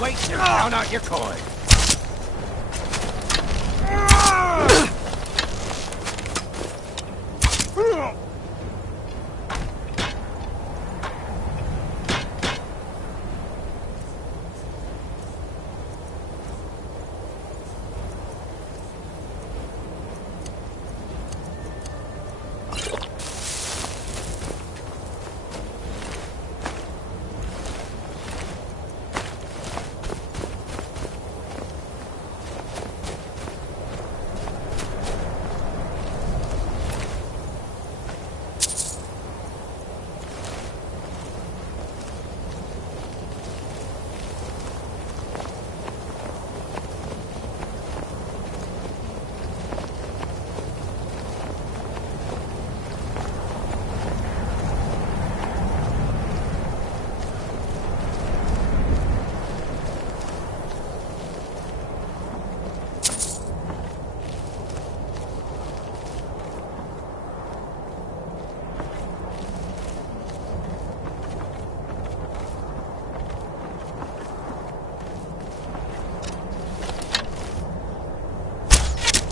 Wait to count out your coin.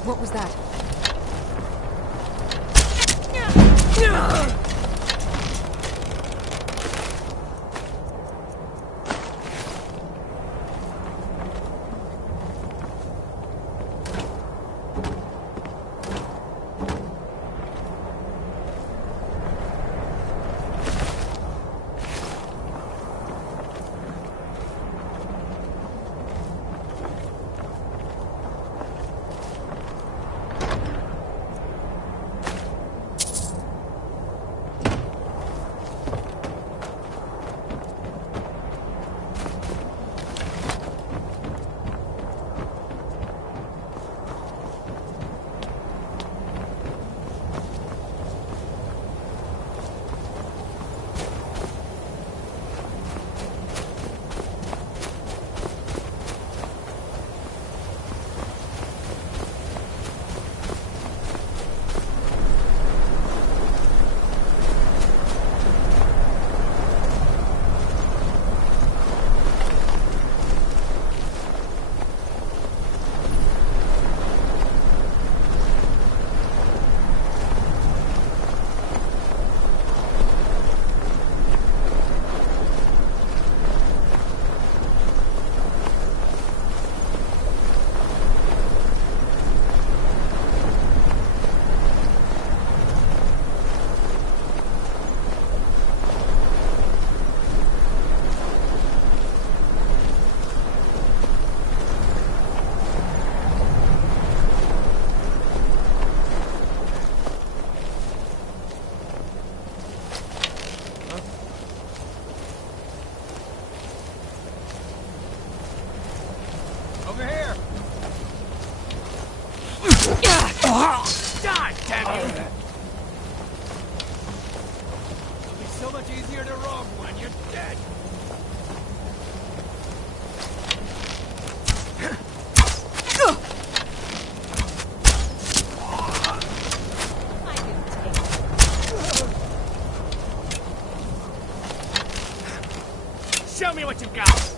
What was that? Over here! God damn you! It'll be so much easier to rob when you're dead! Show me what you got!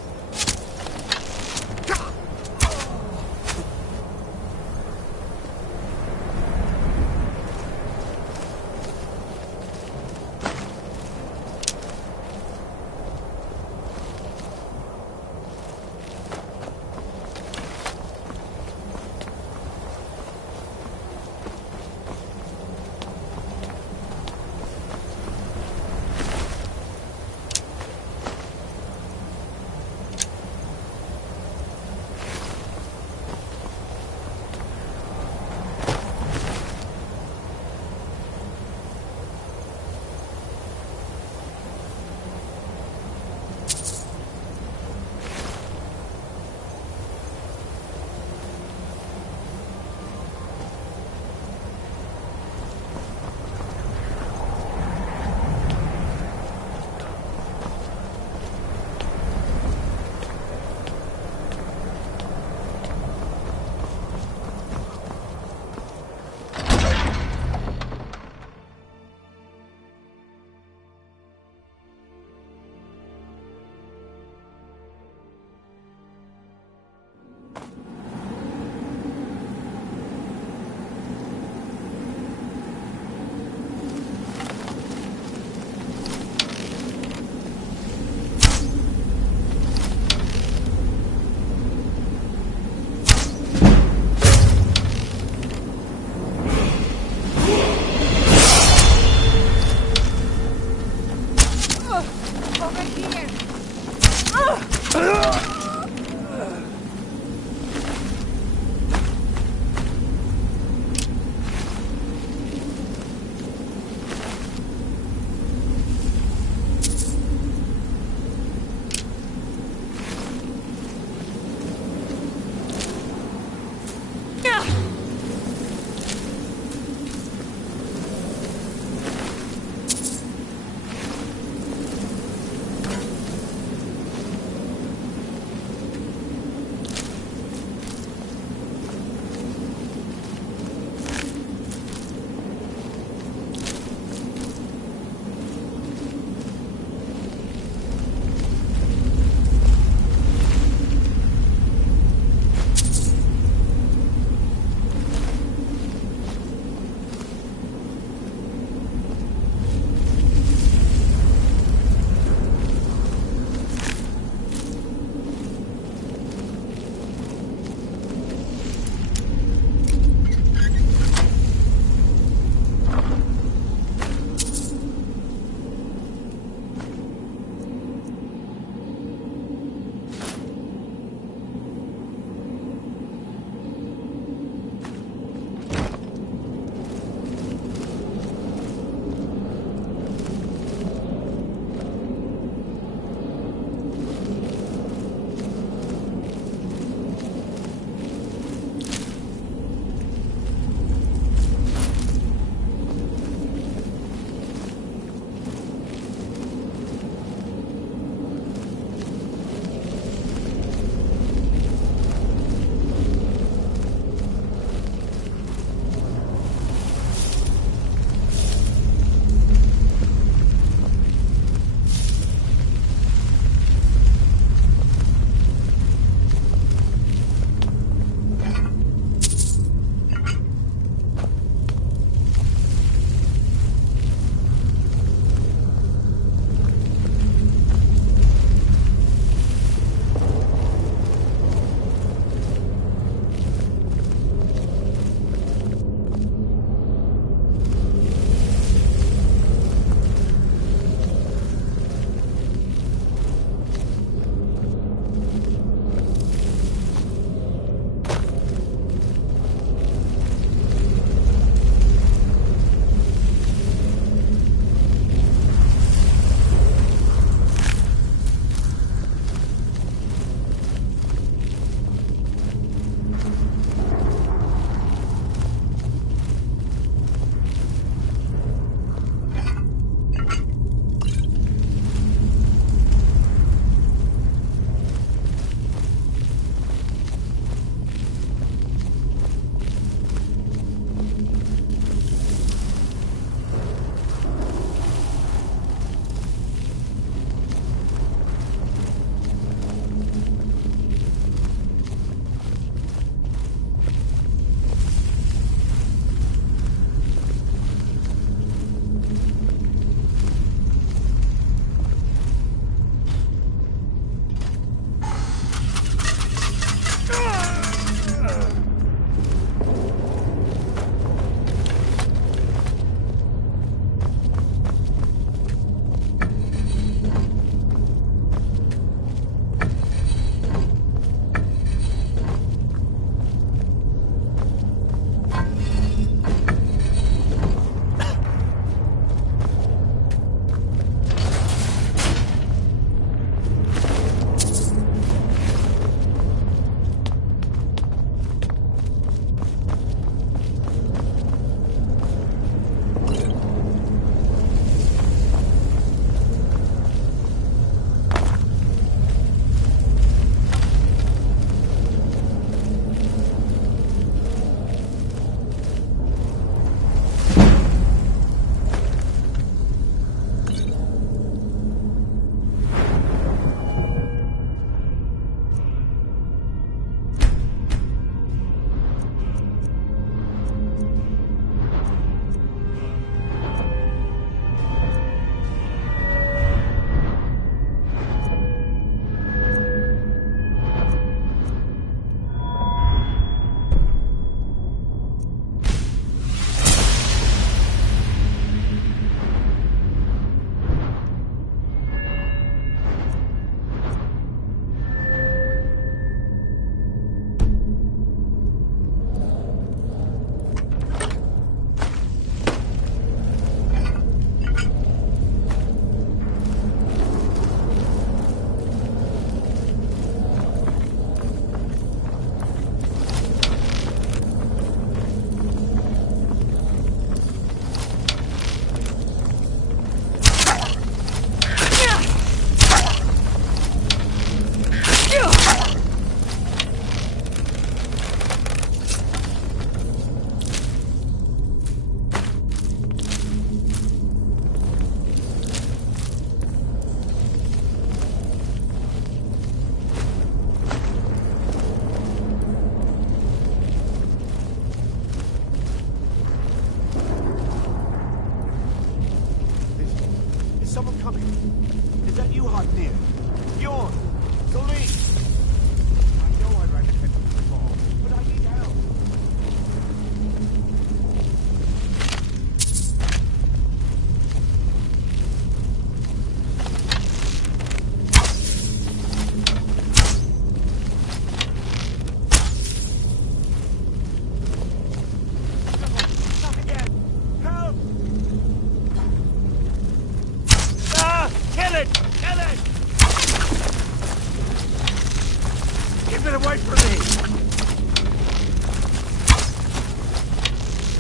away from me!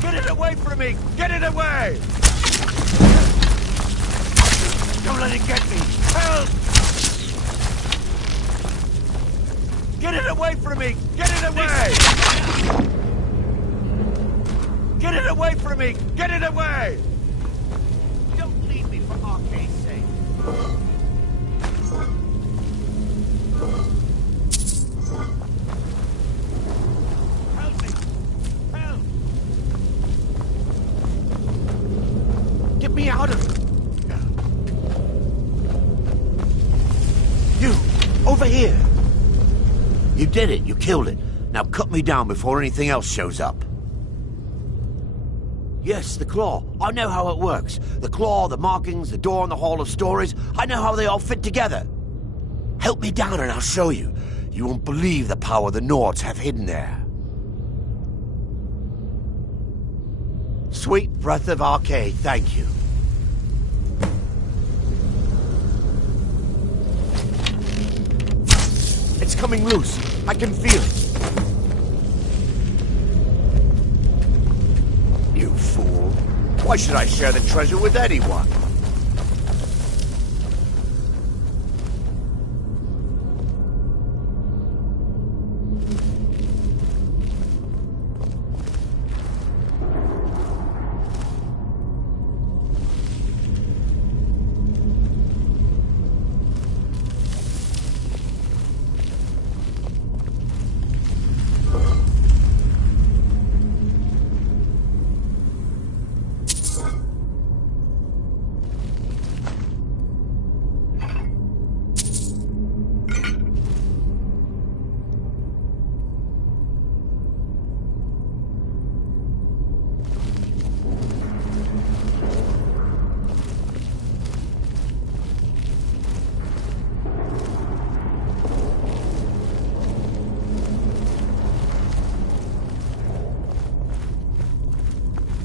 Get it away from me! Get it away! Don't let it get me! Help! Get it away from me! Get it away! Get it away from me! Get it away! Don't leave me for arcade's sake. Help me! Help! Get me out of here! You! Over here! You did it. You killed it. Now cut me down before anything else shows up. Yes, the claw. I know how it works. The claw, the markings, the door in the Hall of Stories. I know how they all fit together. Help me down and I'll show you. You won't believe the power the Nords have hidden there. Sweet breath of arcade, thank you. It's coming loose. I can feel it. You fool. Why should I share the treasure with anyone?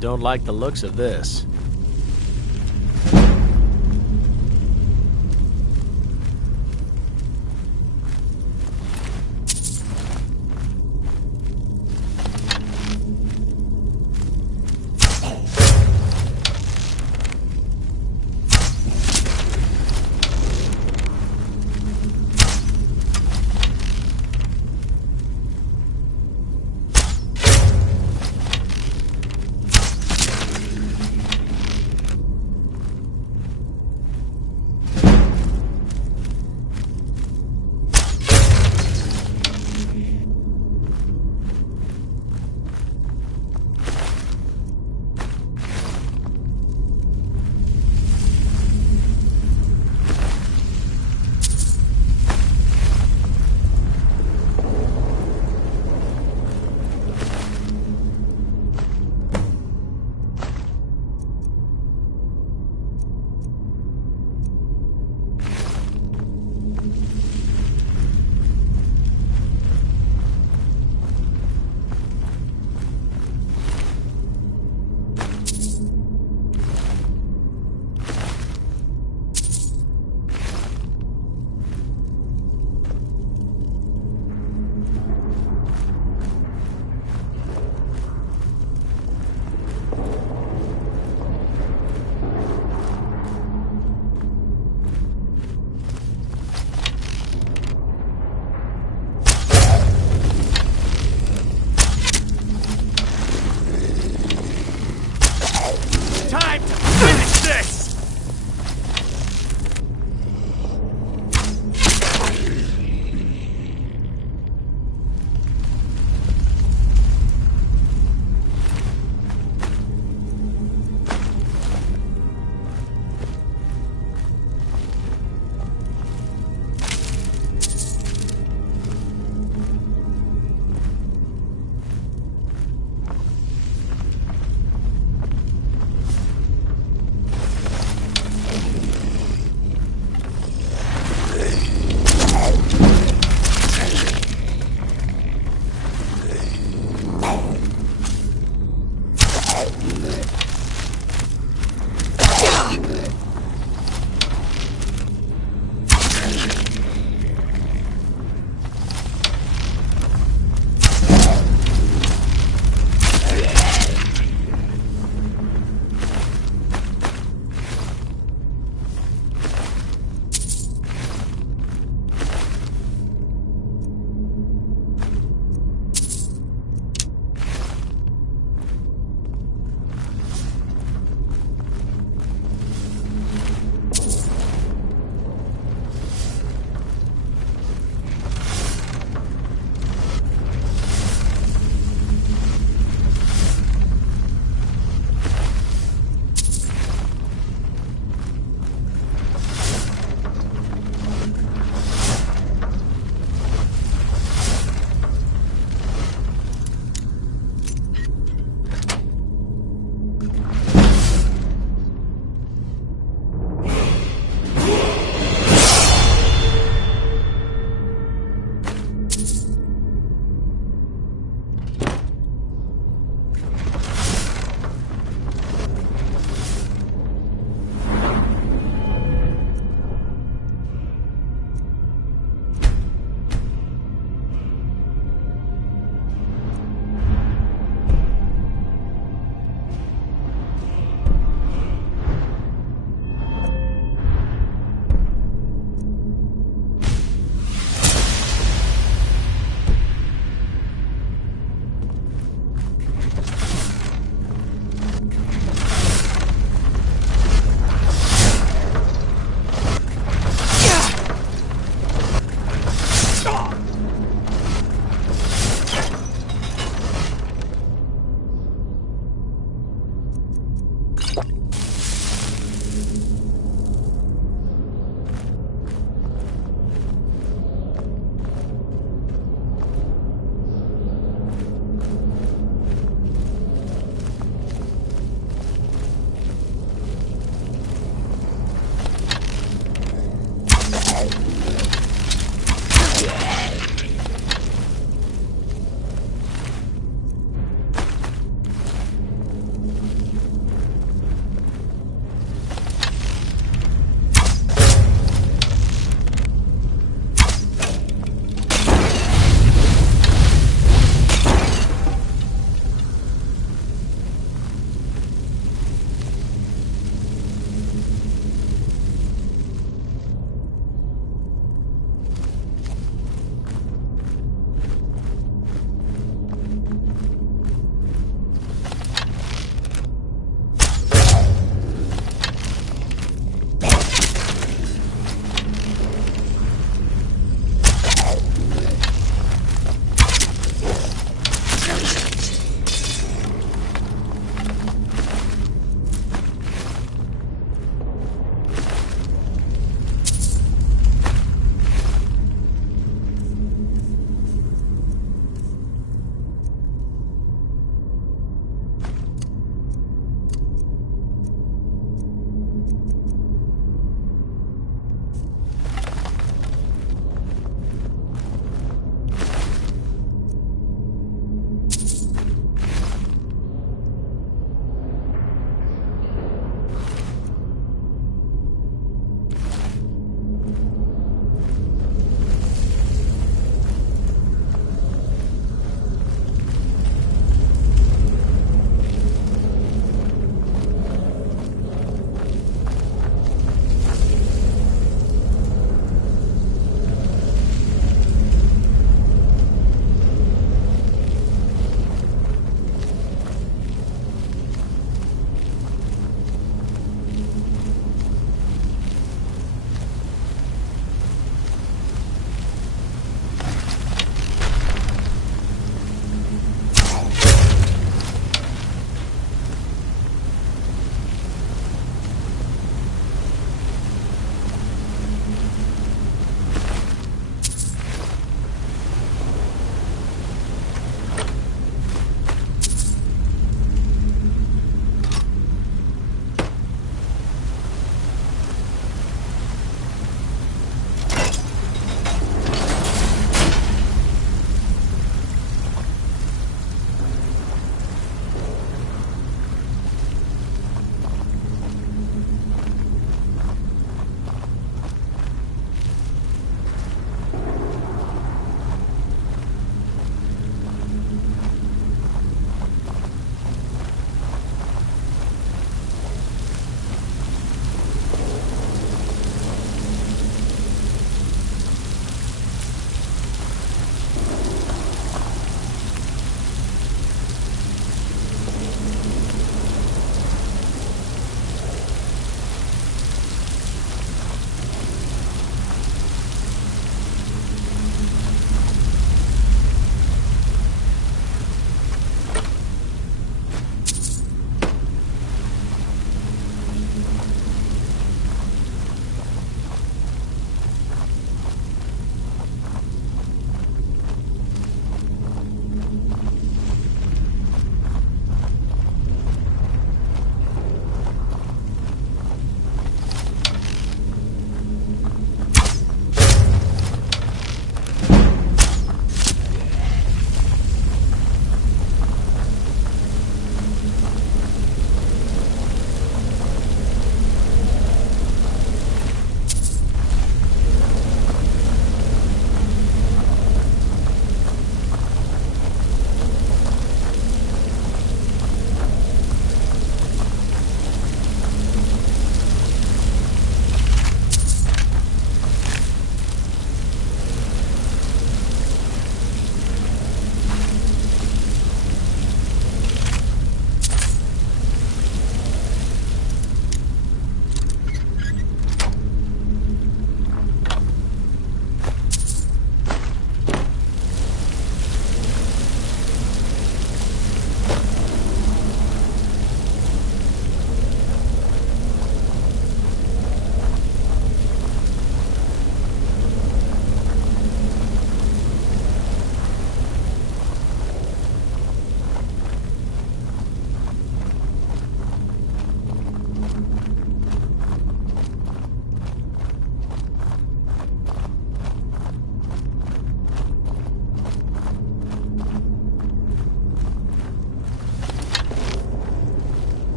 Don't like the looks of this.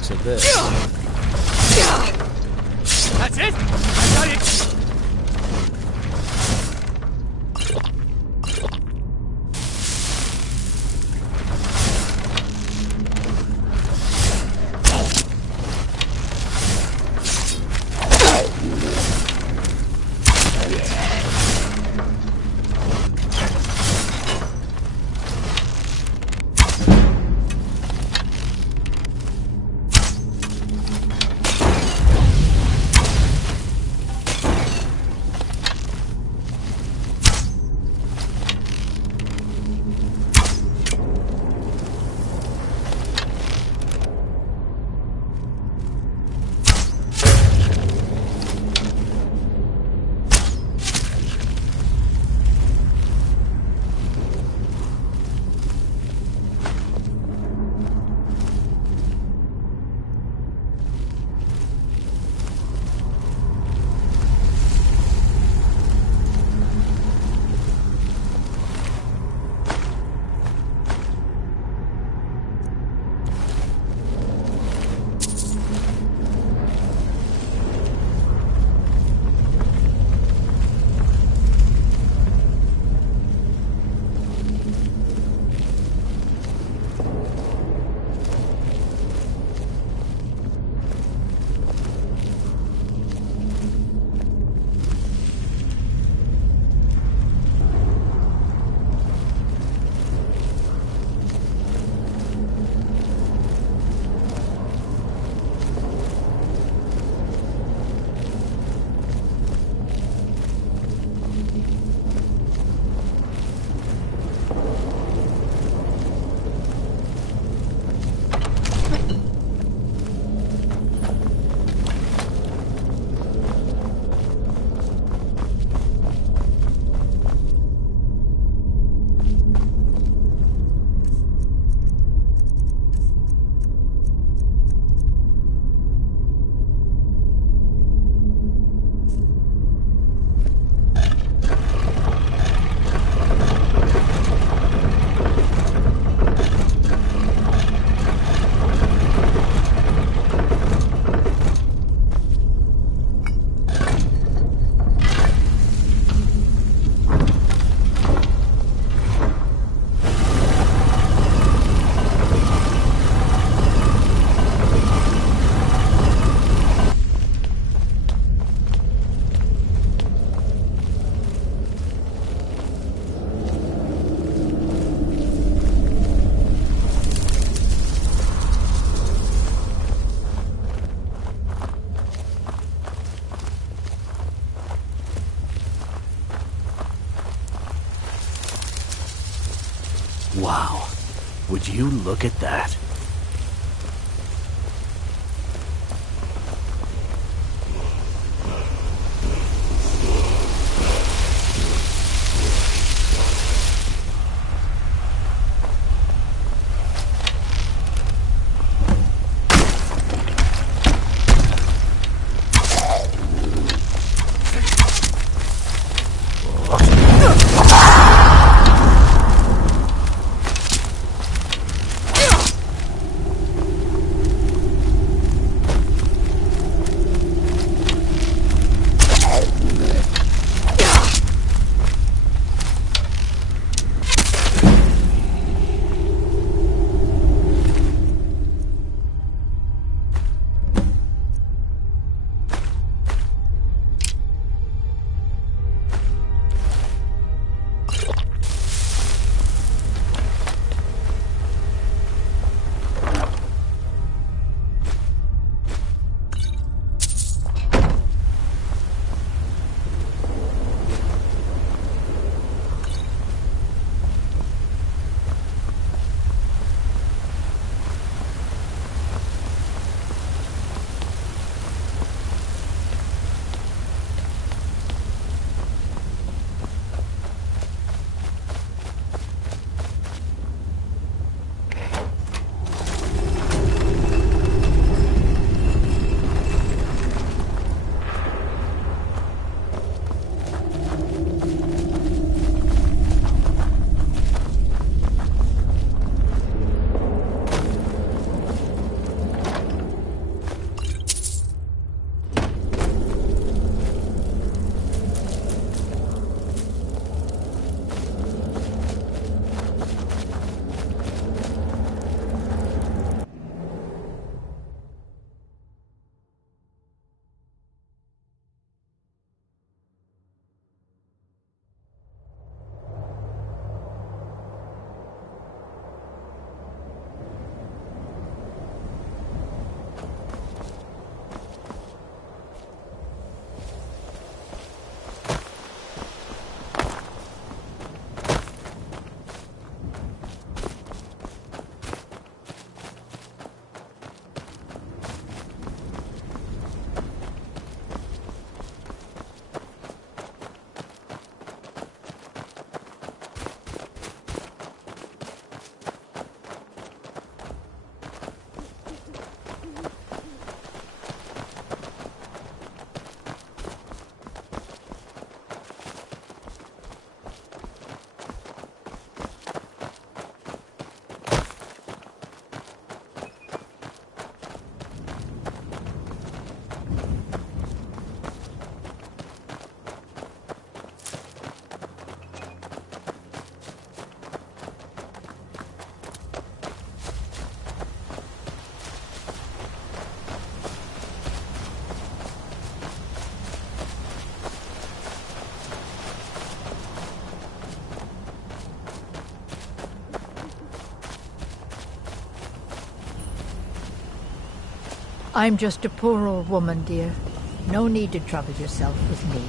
looks of this. That's it? I got it! Wow. Would you look at that? I'm just a poor old woman, dear. No need to trouble yourself with me.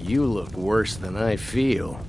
You look worse than I feel.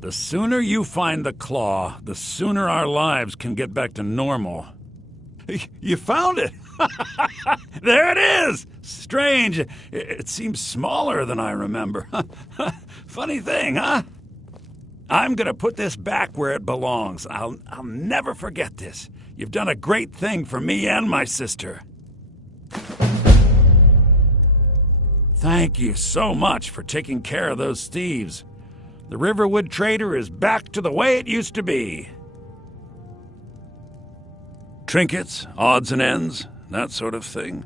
The sooner you find the claw, the sooner our lives can get back to normal. You found it! There it is! Strange. It seems smaller than I remember. Funny thing, huh? I'm gonna put this back where it belongs. I'll never forget this. You've done a great thing for me and my sister. Thank you so much for taking care of those thieves. The Riverwood Trader is back to the way it used to be. Trinkets, odds and ends, that sort of thing.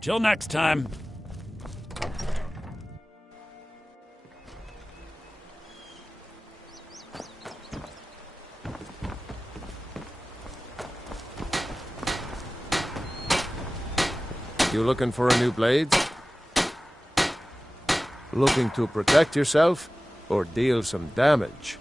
Till next time. You looking for a new blade? Looking to protect yourself or deal some damage?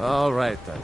All right, then.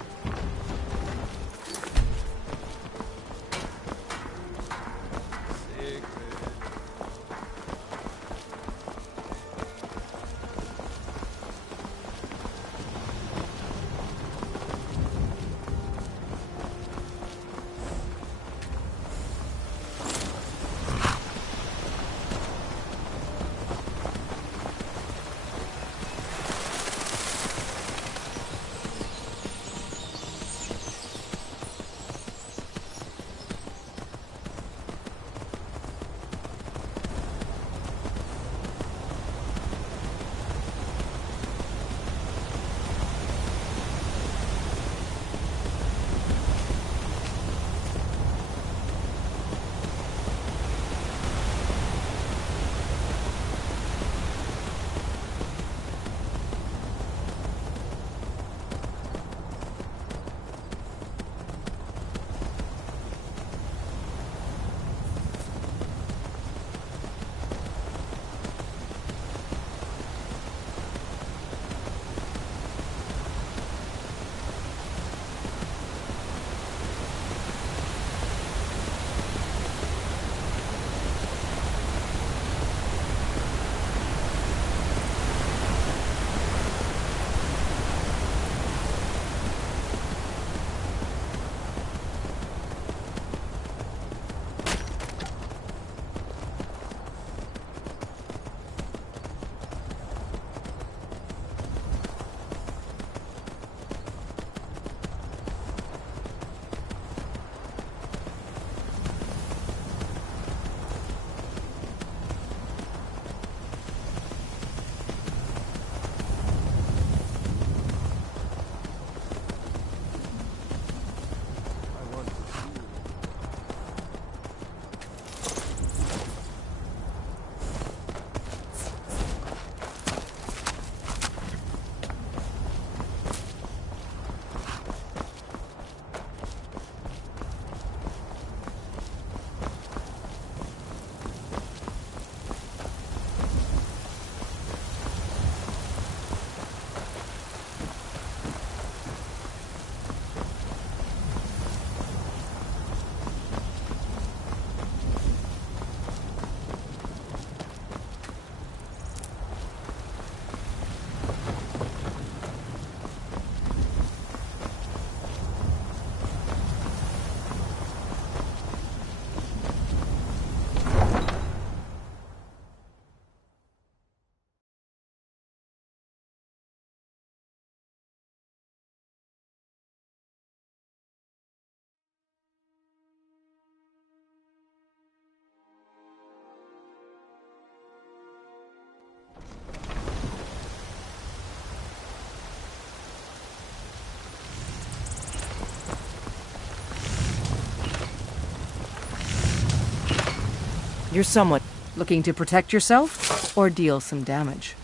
You're someone looking to protect yourself or deal some damage.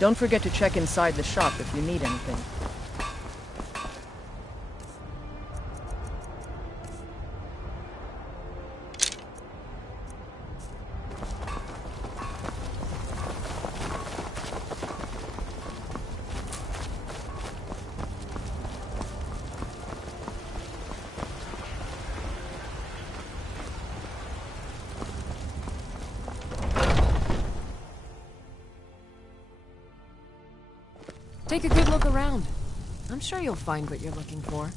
Don't forget to check inside the shop if you need anything. Take a good look around. I'm sure you'll find what you're looking for.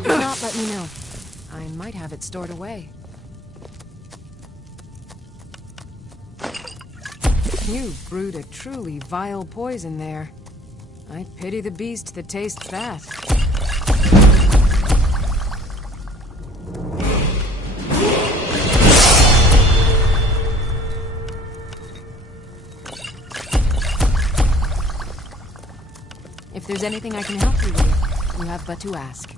If not, let me know. I might have it stored away. You brewed a truly vile poison there. I pity the beast that tastes that. If there's anything I can help you with, you have but to ask.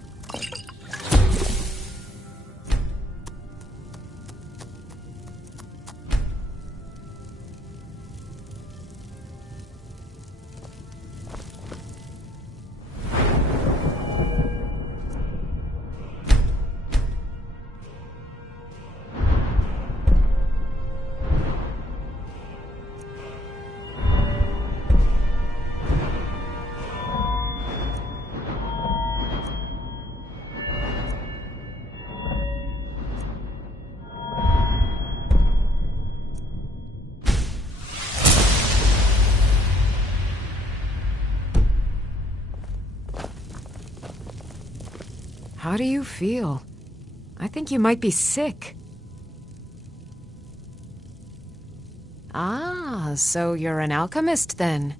How do you feel? I think you might be sick. Ah, so you're an alchemist then?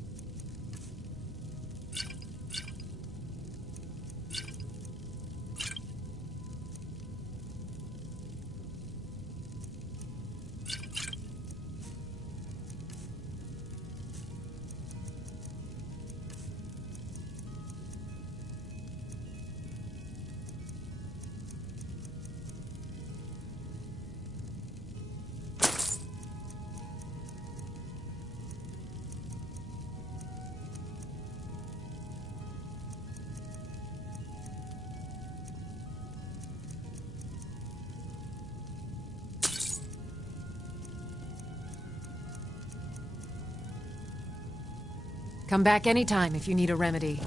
Come back anytime if you need a remedy.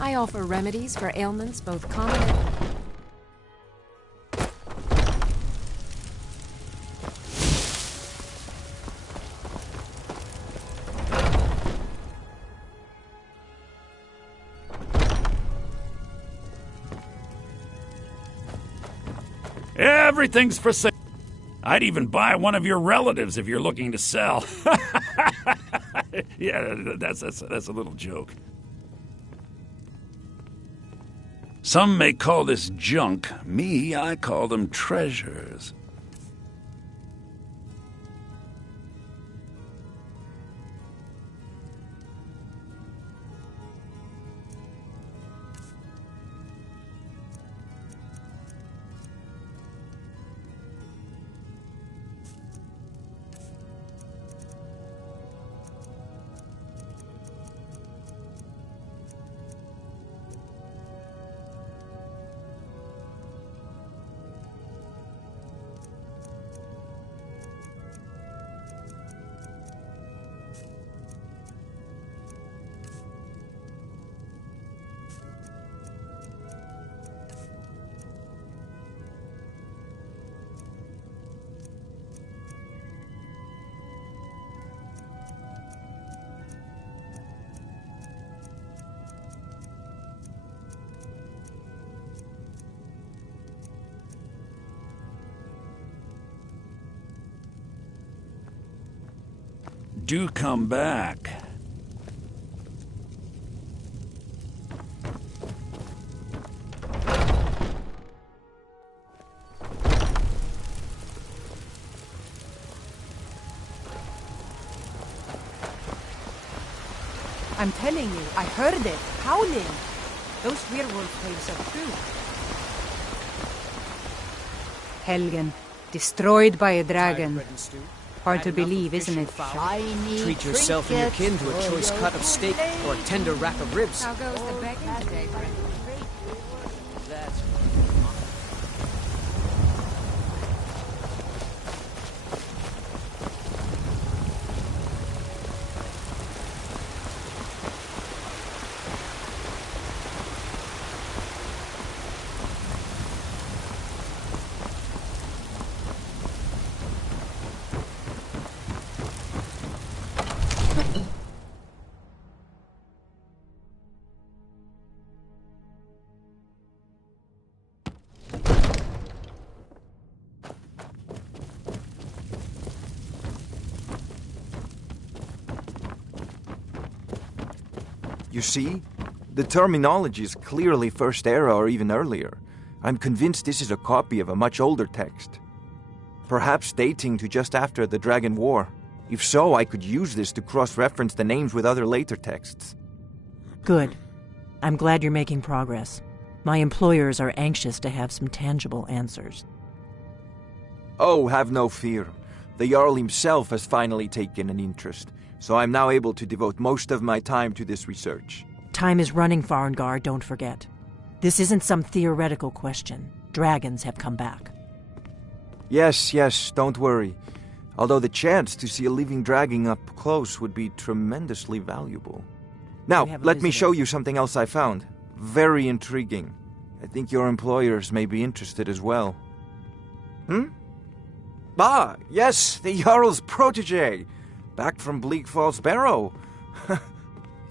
I offer remedies for ailments both common and... Everything's for sale. I'd even buy one of your relatives if you're looking to sell. Yeah, that's a little joke. Some may call this junk. Me, I call them treasures. Do come back. I'm telling you, I heard it, howling. Those werewolf caves are true. Helgen, destroyed by a dragon. Hard to believe, isn't it? Treat yourself and your kin to a choice cut of steak or a tender rack of ribs. How goes the begging today, Breton? You see? The terminology is clearly First Era or even earlier. I'm convinced this is a copy of a much older text. Perhaps dating to just after the Dragon War. If so, I could use this to cross-reference the names with other later texts. Good. I'm glad you're making progress. My employers are anxious to have some tangible answers. Oh, have no fear. The Jarl himself has finally taken an interest, so I'm now able to devote most of my time to this research. Time is running, Farengar, don't forget. This isn't some theoretical question. Dragons have come back. Yes, don't worry. Although the chance to see a living dragon up close would be tremendously valuable. Now, let me show you something else I found. Very intriguing. I think your employers may be interested as well. Ah, yes, the Jarl's protege. Back from Bleak Falls Barrow.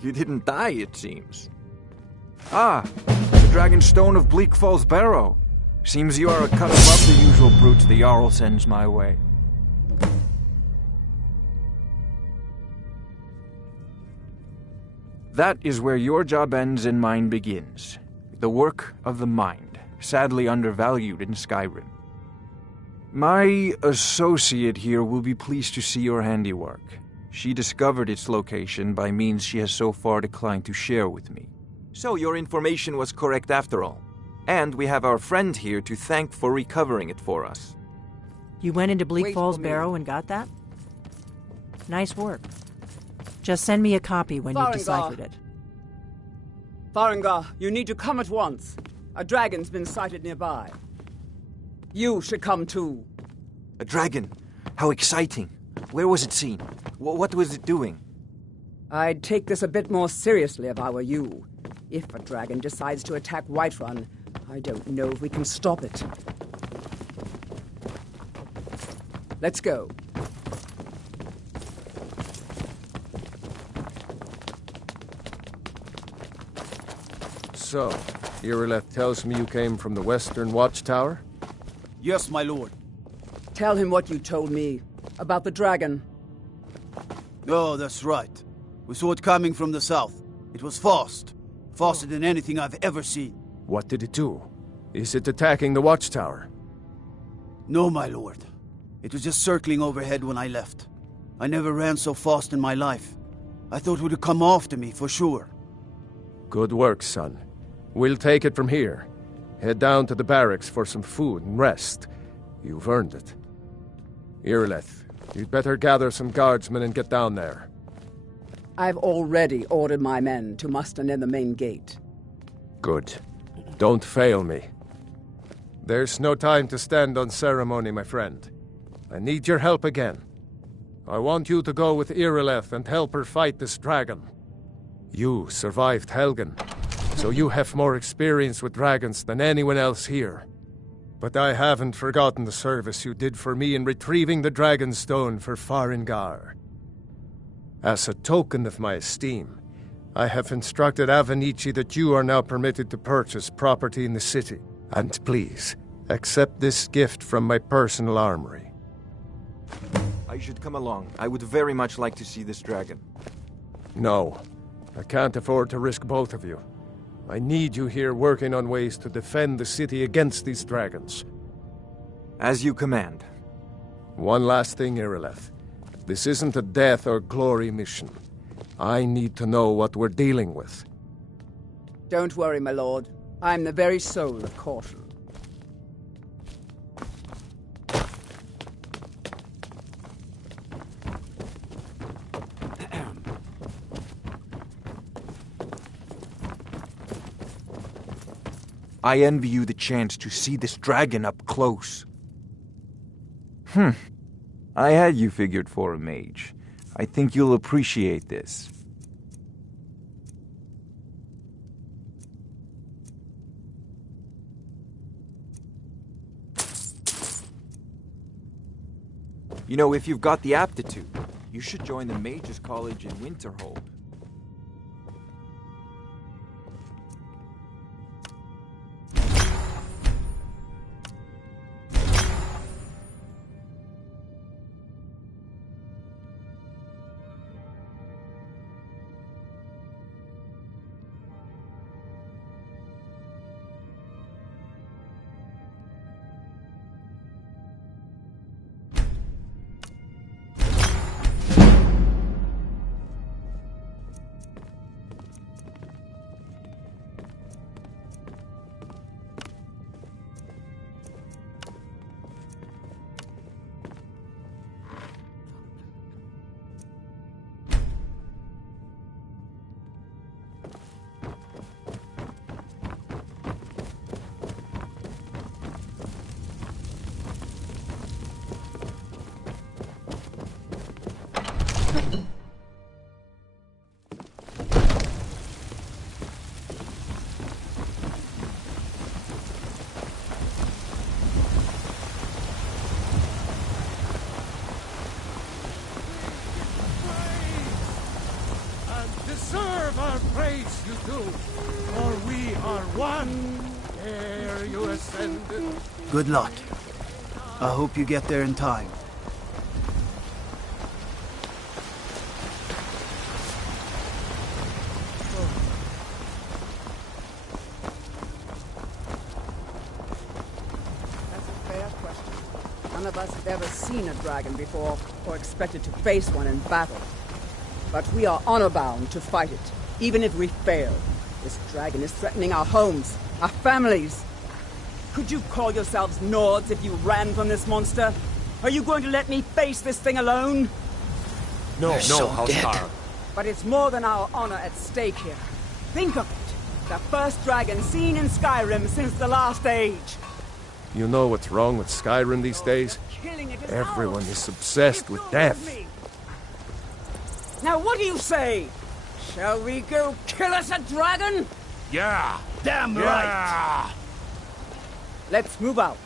You didn't die, it seems. Ah, the Dragon Stone of Bleak Falls Barrow. Seems you are a cut above the usual brutes the Jarl sends my way. That is where your job ends and mine begins. The work of the mind, sadly undervalued in Skyrim. My associate here will be pleased to see your handiwork. She discovered its location by means she has so far declined to share with me. So your information was correct after all. And we have our friend here to thank for recovering it for us. You went into Bleak Falls Barrow and got that? Nice work. Just send me a copy when you've deciphered it. Farengar, you need to come at once. A dragon's been sighted nearby. You should come too. A dragon? How exciting. Where was it seen? What was it doing? I'd take this a bit more seriously if I were you. If a dragon decides to attack Whiterun, I don't know if we can stop it. Let's go. So, Irileth tells me you came from the Western Watchtower? Yes, my lord. Tell him what you told me about the dragon. Oh, that's right. We saw it coming from the south. It was fast. Faster than anything I've ever seen. What did it do? Is it attacking the Watchtower? No, my lord. It was just circling overhead when I left. I never ran so fast in my life. I thought it would come after me, for sure. Good work, son. We'll take it from here. Head down to the barracks for some food and rest. You've earned it. Irileth, you'd better gather some guardsmen and get down there. I've already ordered my men to muster near the main gate. Good. Don't fail me. There's no time to stand on ceremony, my friend. I need your help again. I want you to go with Irileth and help her fight this dragon. You survived Helgen, so you have more experience with dragons than anyone else here. But I haven't forgotten the service you did for me in retrieving the Dragon Stone for Farengar. As a token of my esteem, I have instructed Avenici that you are now permitted to purchase property in the city. And please, accept this gift from my personal armory. I should come along. I would very much like to see this dragon. No. I can't afford to risk both of you. I need you here working on ways to defend the city against these dragons. As you command. One last thing, Irileth. This isn't a death or glory mission. I need to know what we're dealing with. Don't worry, my lord. I'm the very soul of caution. I envy you the chance to see this dragon up close. I had you figured for a mage. I think you'll appreciate this. You know, if you've got the aptitude, you should join the Mages College in Winterhold. Deserve our praise, you do, for we are one ere you ascended. Good luck. I hope you get there in time. That's a fair question. None of us have ever seen a dragon before, or expected to face one in battle. But we are honor-bound to fight it, even if we fail. This dragon is threatening our homes, our families. Could you call yourselves Nords if you ran from this monster? Are you going to let me face this thing alone? No, Housecarl. But it's more than our honor at stake here. Think of it. The first dragon seen in Skyrim since the last age. You know what's wrong with Skyrim these days? Everyone is obsessed with death. Now what do you say? Shall we go kill us a dragon? Yeah! Damn right! Let's move out.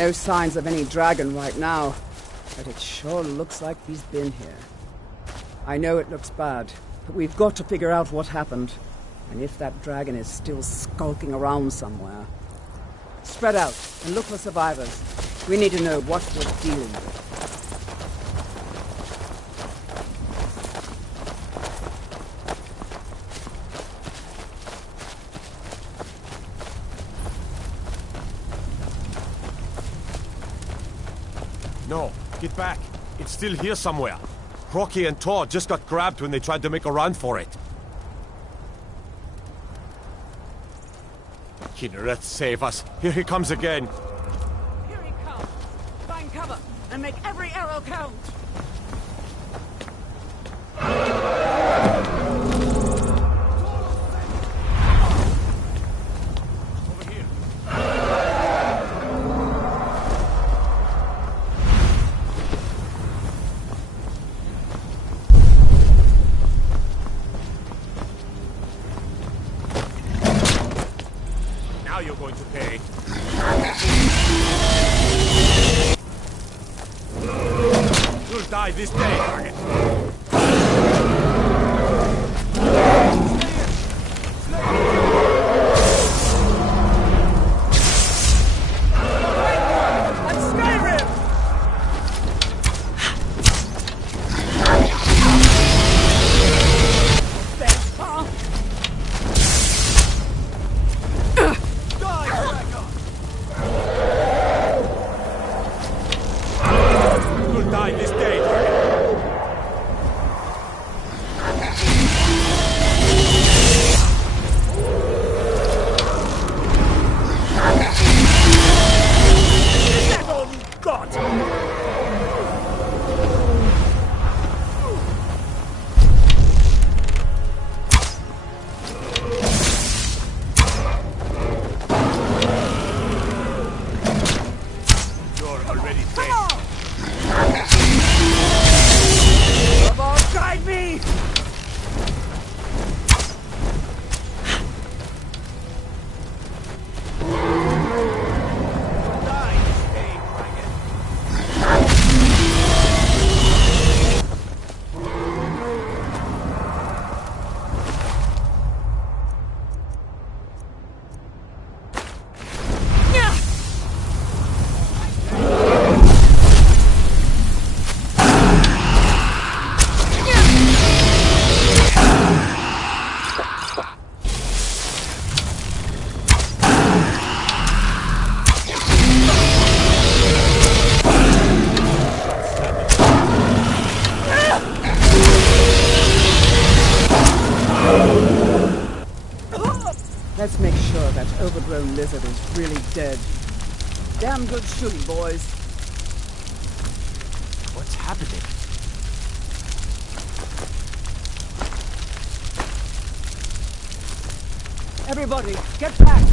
No signs of any dragon right now, but it sure looks like he's been here. I know it looks bad, but we've got to figure out what happened, and if that dragon is still skulking around somewhere. Spread out and look for survivors. We need to know what we're dealing with. No, get back. It's still here somewhere. Rocky and Tor just got grabbed when they tried to make a run for it. Kinneret, save us. Here he comes again. Here he comes. Find cover and make every arrow count. You're going to pay. You'll die this day, target. Let's make sure that overgrown lizard is really dead. Damn good shooting, boys. What's happening? Everybody, get back!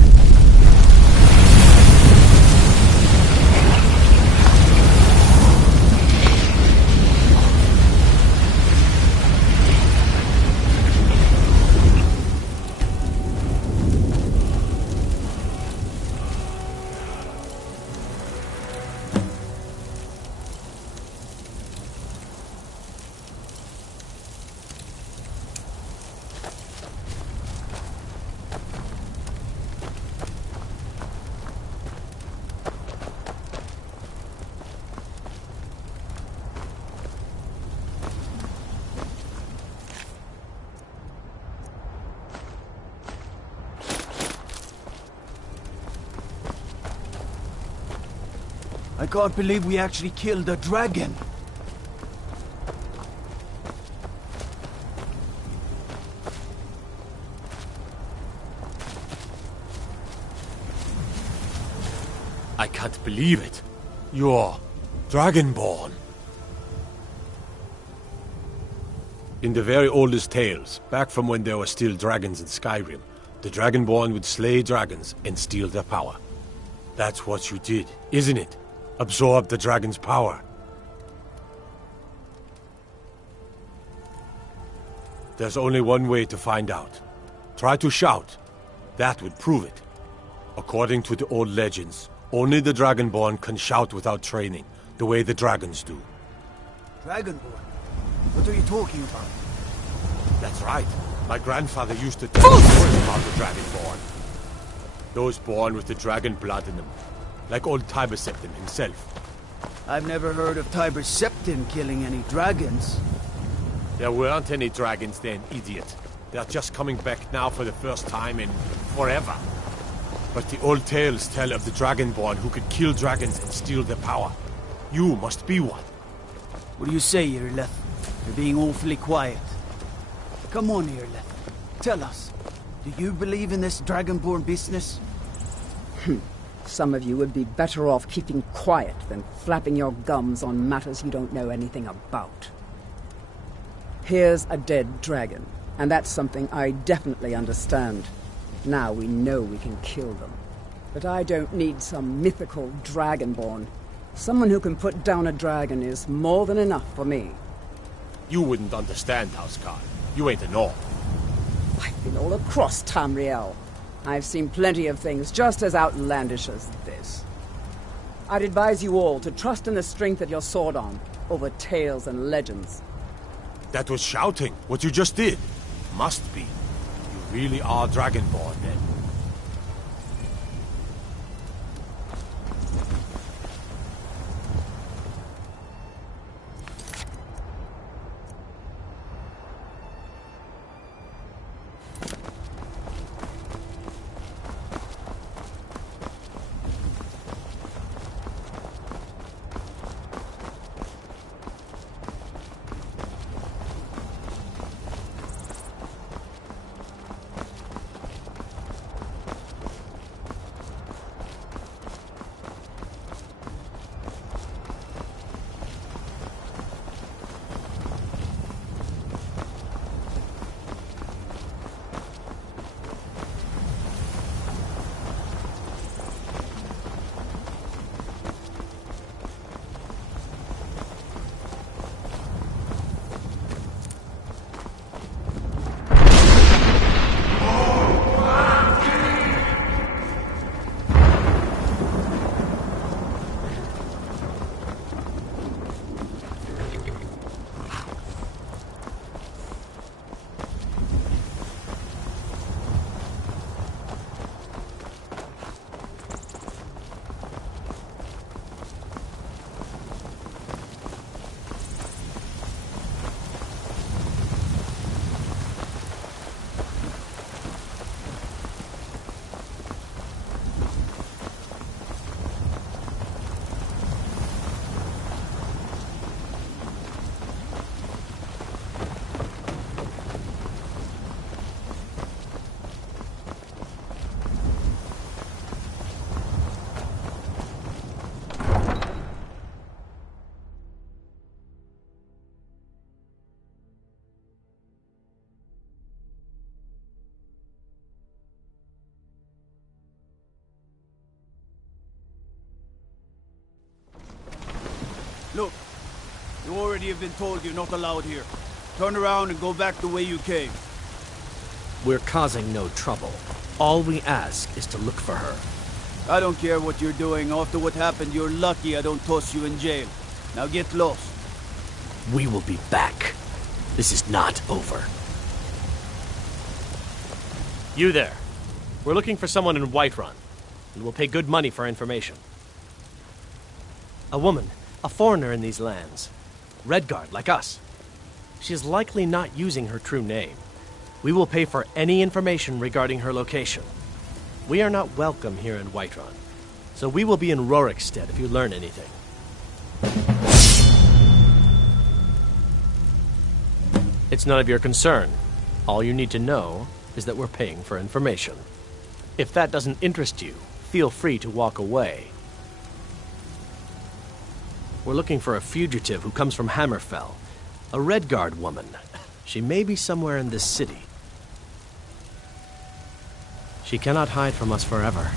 I can't believe we actually killed a dragon. I can't believe it. You're Dragonborn. In the very oldest tales, back from when there were still dragons in Skyrim, the Dragonborn would slay dragons and steal their power. That's what you did, isn't it? Absorb the dragon's power. There's only one way to find out. Try to shout. That would prove it. According to the old legends, Only the Dragonborn can shout without training, the way the dragons do. Dragonborn? What are you talking about? That's right. My grandfather used to tell stories about the Dragonborn. Those born with the dragon blood in them. Like old Tiber Septim himself. I've never heard of Tiber Septim killing any dragons. There weren't any dragons then, idiot. They're just coming back now for the first time in forever. But the old tales tell of the Dragonborn who could kill dragons and steal their power. You must be one. What do you say, Irleth? You're being awfully quiet. Come on, Irleth. Tell us. Do you believe in this Dragonborn business? Some of you would be better off keeping quiet than flapping your gums on matters you don't know anything about. Here's a dead dragon, and that's something I definitely understand. Now we know we can kill them. But I don't need some mythical Dragonborn. Someone who can put down a dragon is more than enough for me. You wouldn't understand, Housecarl. You ain't a Nord. I've been all across Tamriel. I've seen plenty of things just as outlandish as this. I'd advise you all to trust in the strength of your sword arm over tales and legends. That was shouting, what you just did. Must be. You really are Dragonborn, then. Look, you already have been told you're not allowed here. Turn around and go back the way you came. We're causing no trouble. All we ask is to look for her. I don't care what you're doing. After what happened, you're lucky I don't toss you in jail. Now get lost. We will be back. This is not over. You there. We're looking for someone in Whiterun, and we'll pay good money for information. A woman, a foreigner in these lands. Redguard, like us. She is likely not using her true name. We will pay for any information regarding her location. We are not welcome here in Whiterun, so we will be in Rorikstead if you learn anything. It's none of your concern. All you need to know is that we're paying for information. If that doesn't interest you, feel free to walk away. We're looking for a fugitive who comes from Hammerfell. A Redguard woman. She may be somewhere in this city. She cannot hide from us forever.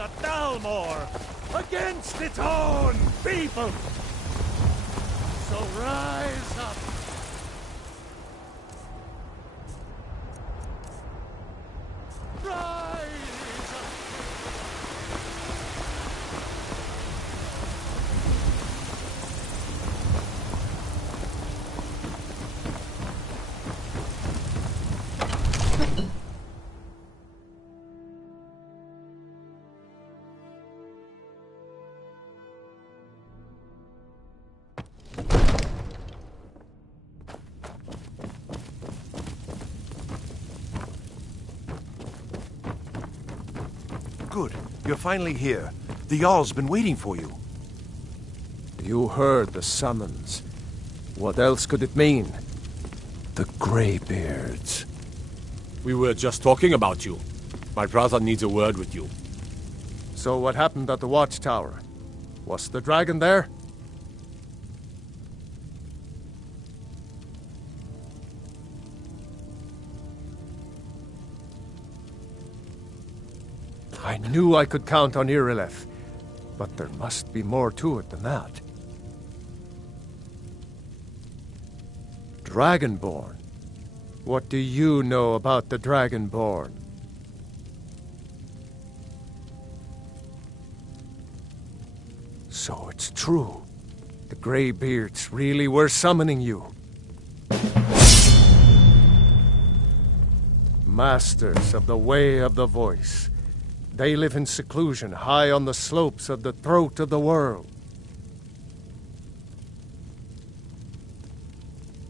the Dalmor against its own people. So rise up. Rise up. Good. You're finally here. The Jarl's been waiting for you. You heard the summons. What else could it mean? The Greybeards. We were just talking about you. My brother needs a word with you. So what happened at the watchtower? Was the dragon there? I knew I could count on Irileth, but there must be more to it than that. Dragonborn? What do you know about the Dragonborn? So it's true. The Greybeards really were summoning you. Masters of the Way of the Voice. They live in seclusion, high on the slopes of the throat of the world.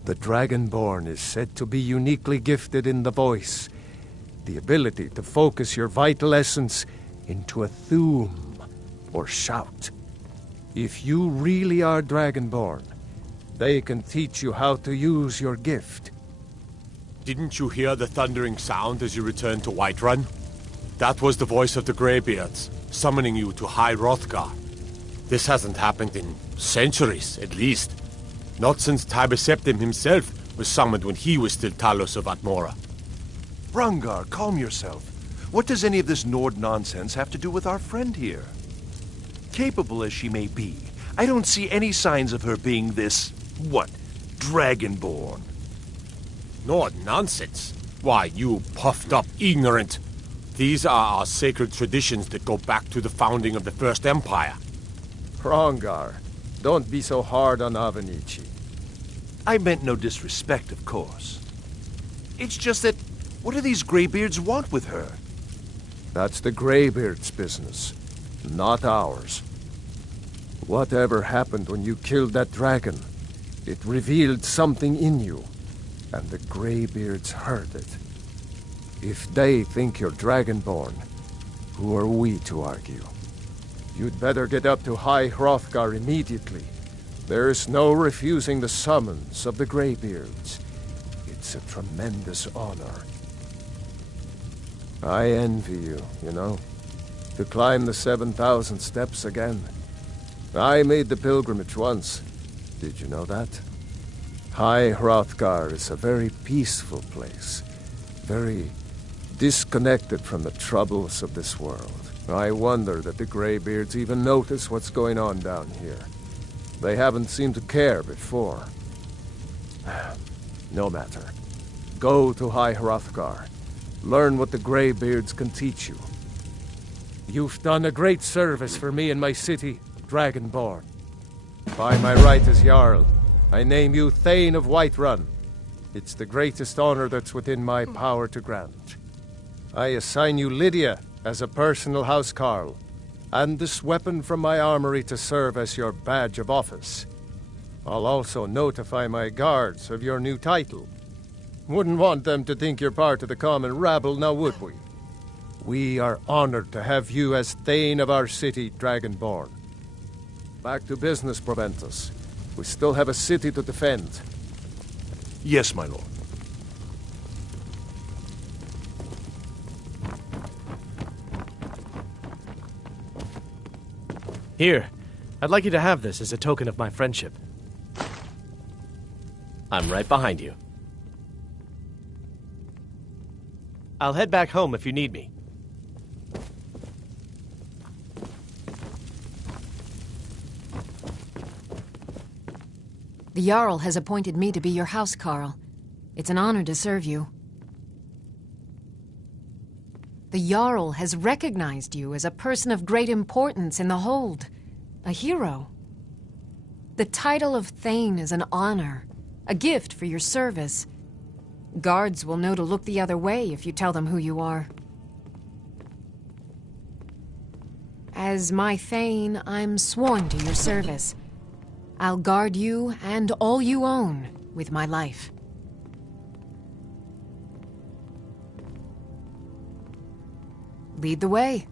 The Dragonborn is said to be uniquely gifted in the voice, the ability to focus your vital essence into a thume, or shout. If you really are Dragonborn, they can teach you how to use your gift. Didn't you hear the thundering sound as you returned to Whiterun? That was the voice of the Greybeards, summoning you to High Hrothgar. This hasn't happened in centuries, at least. Not since Tiber Septim himself was summoned when he was still Talos of Atmora. Hrongar, calm yourself. What does any of this Nord nonsense have to do with our friend here? Capable as she may be, I don't see any signs of her being this, Dragonborn. Nord nonsense? Why, you puffed up ignorant. These are our sacred traditions that go back to the founding of the First Empire. Hrongar, don't be so hard on Avenici. I meant no disrespect, of course. It's just that, what do these Greybeards want with her? That's the Greybeards' business, not ours. Whatever happened when you killed that dragon, it revealed something in you, and the Greybeards heard it. If they think you're Dragonborn, who are we to argue? You'd better get up to High Hrothgar immediately. There's no refusing the summons of the Greybeards. It's a tremendous honor. I envy you, you know, to climb the 7,000 steps again. I made the pilgrimage once. Did you know that? High Hrothgar is a very peaceful place. Very disconnected from the troubles of this world. I wonder that the Greybeards even notice what's going on down here. They haven't seemed to care before. No matter. Go to High Hrothgar. Learn what the Greybeards can teach you. You've done a great service for me and my city, Dragonborn. By my right as Jarl, I name you Thane of Whiterun. It's the greatest honor that's within my power to grant. I assign you Lydia as a personal housecarl, and this weapon from my armory to serve as your badge of office. I'll also notify my guards of your new title. Wouldn't want them to think you're part of the common rabble, now would we? We are honored to have you as Thane of our city, Dragonborn. Back to business, Proventus. We still have a city to defend. Yes, my lord. Here, I'd like you to have this as a token of my friendship. I'm right behind you. I'll head back home if you need me. The Jarl has appointed me to be your housecarl. It's an honor to serve you. The Jarl has recognized you as a person of great importance in the Hold. A hero. The title of Thane is an honor, a gift for your service. Guards will know to look the other way if you tell them who you are. As my Thane, I'm sworn to your service. I'll guard you and all you own with my life. Lead the way.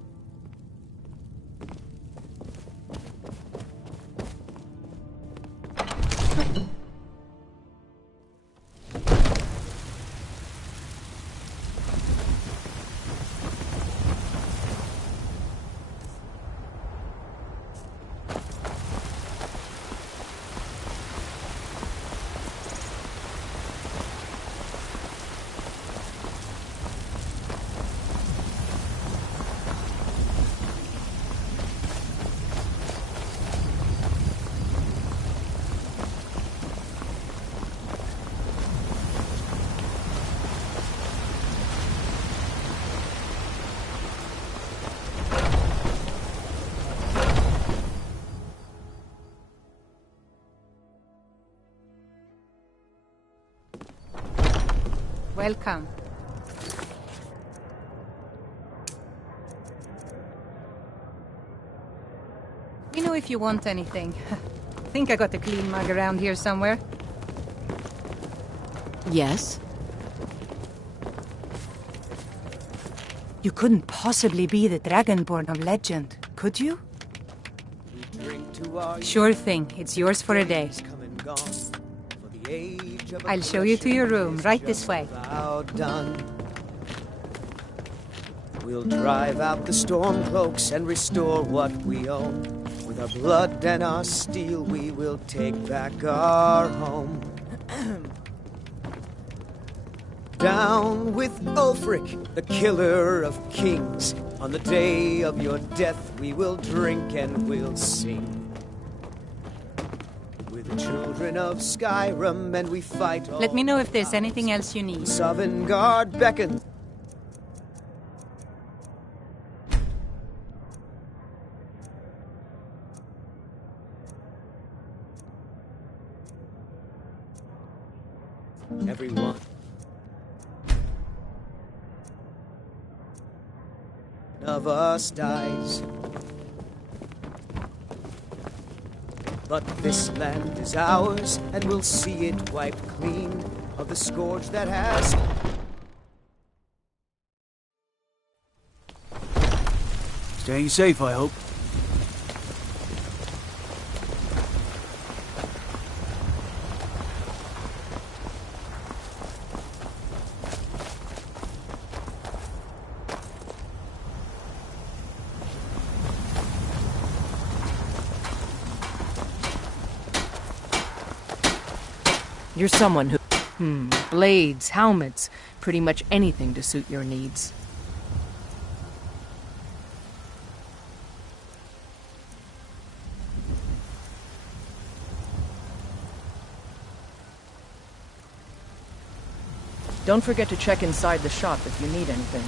Welcome. Let me know if you want anything. Think I got a clean mug around here somewhere. Yes? You couldn't possibly be the Dragonborn of legend, could you? Sure thing. It's yours for a day. I'll show you to your room, right this way. We'll drive out the storm cloaks and restore what we own. With our blood and our steel, we will take back our home. Down with Ulfric, the killer of kings. On the day of your death, we will drink and we'll sing. The children of Skyrim, and we fight. Let me know if there's anything else you need. Sovngarde beckons. Everyone. Of us dies. But this land is ours, and we'll see it wiped clean of the scourge that has... Staying safe, I hope. You're someone who... blades, helmets, pretty much anything to suit your needs. Don't forget to check inside the shop if you need anything.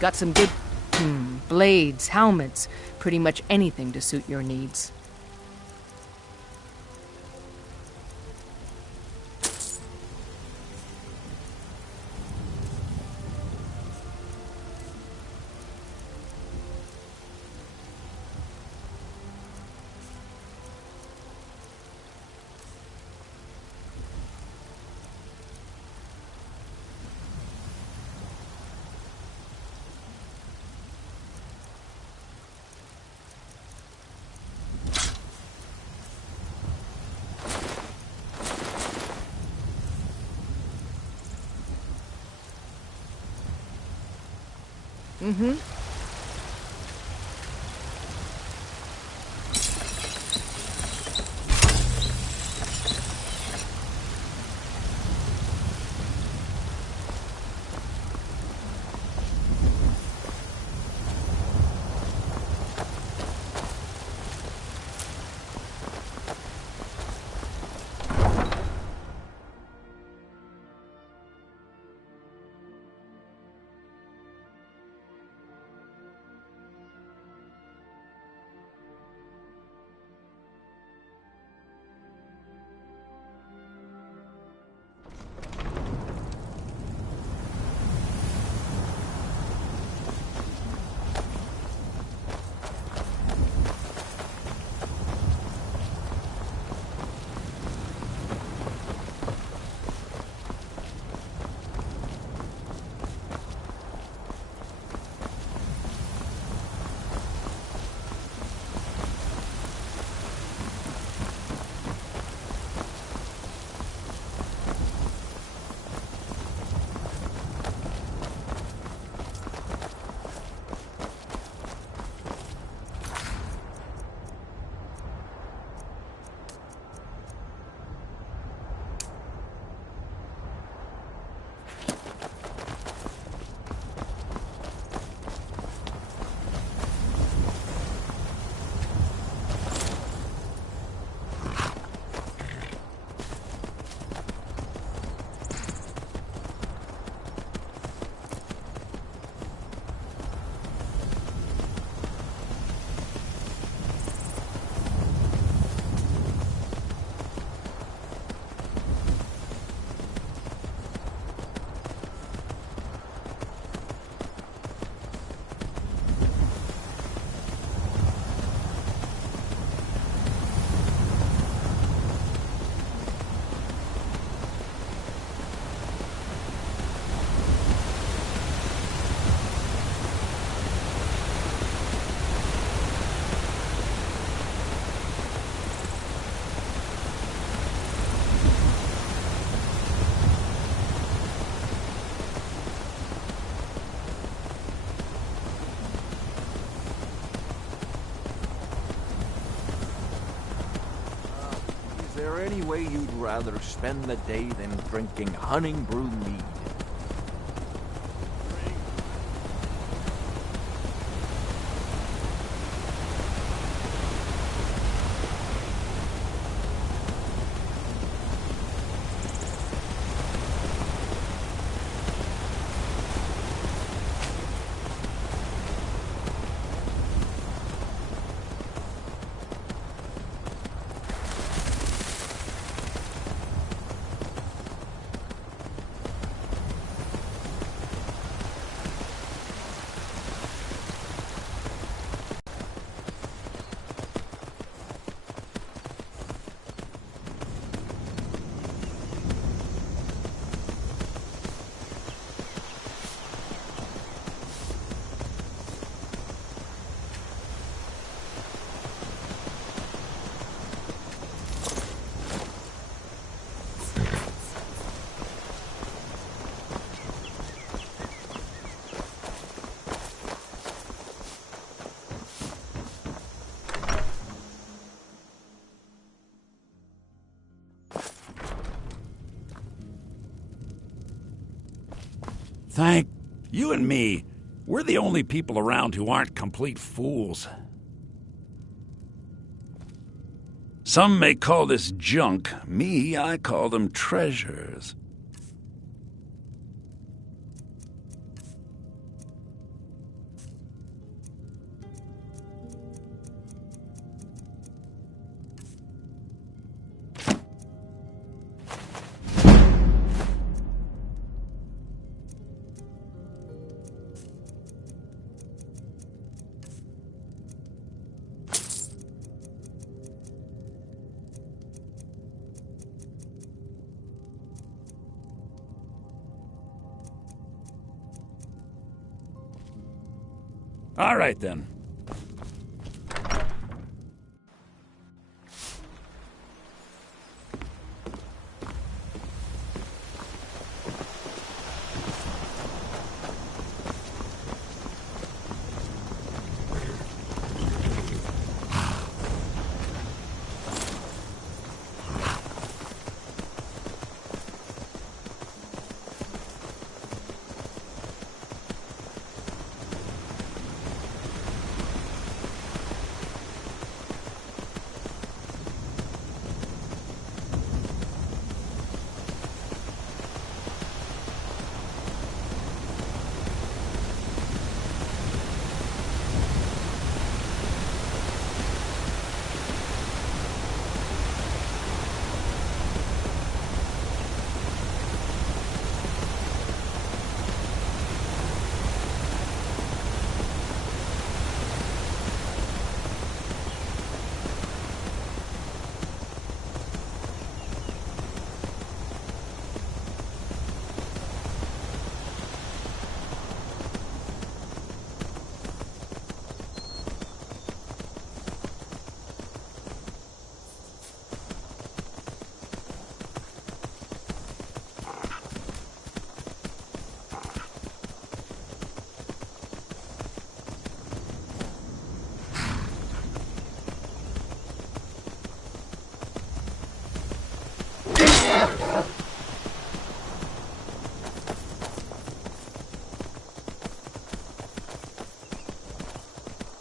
Got some good... blades, helmets, pretty much anything to suit your needs. there any way you'd rather spend the day than drinking hunting brew mead? Thank you and me. We're the only people around who aren't complete fools. Some may call this junk. Me, I call them treasures. All right, then.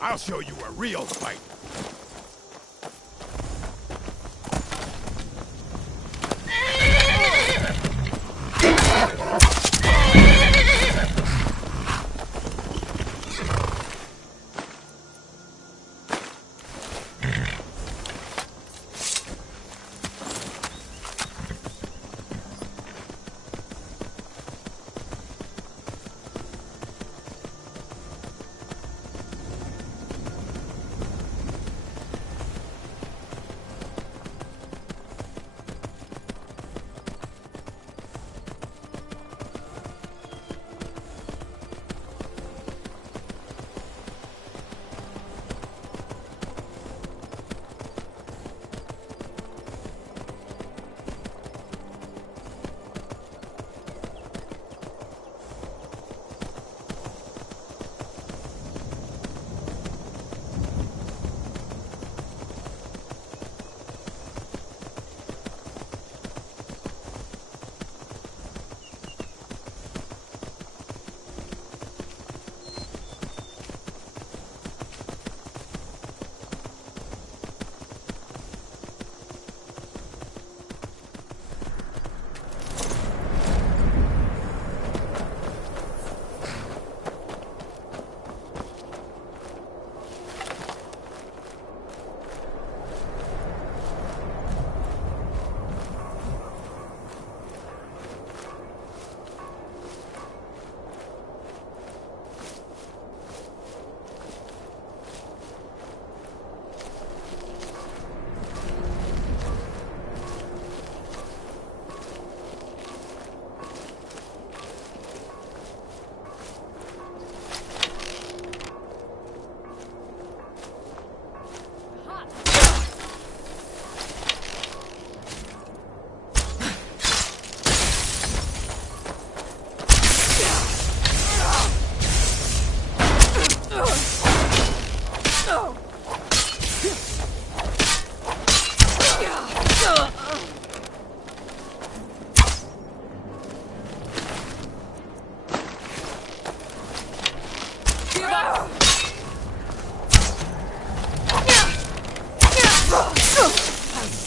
I'll show you a real fight.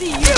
see you!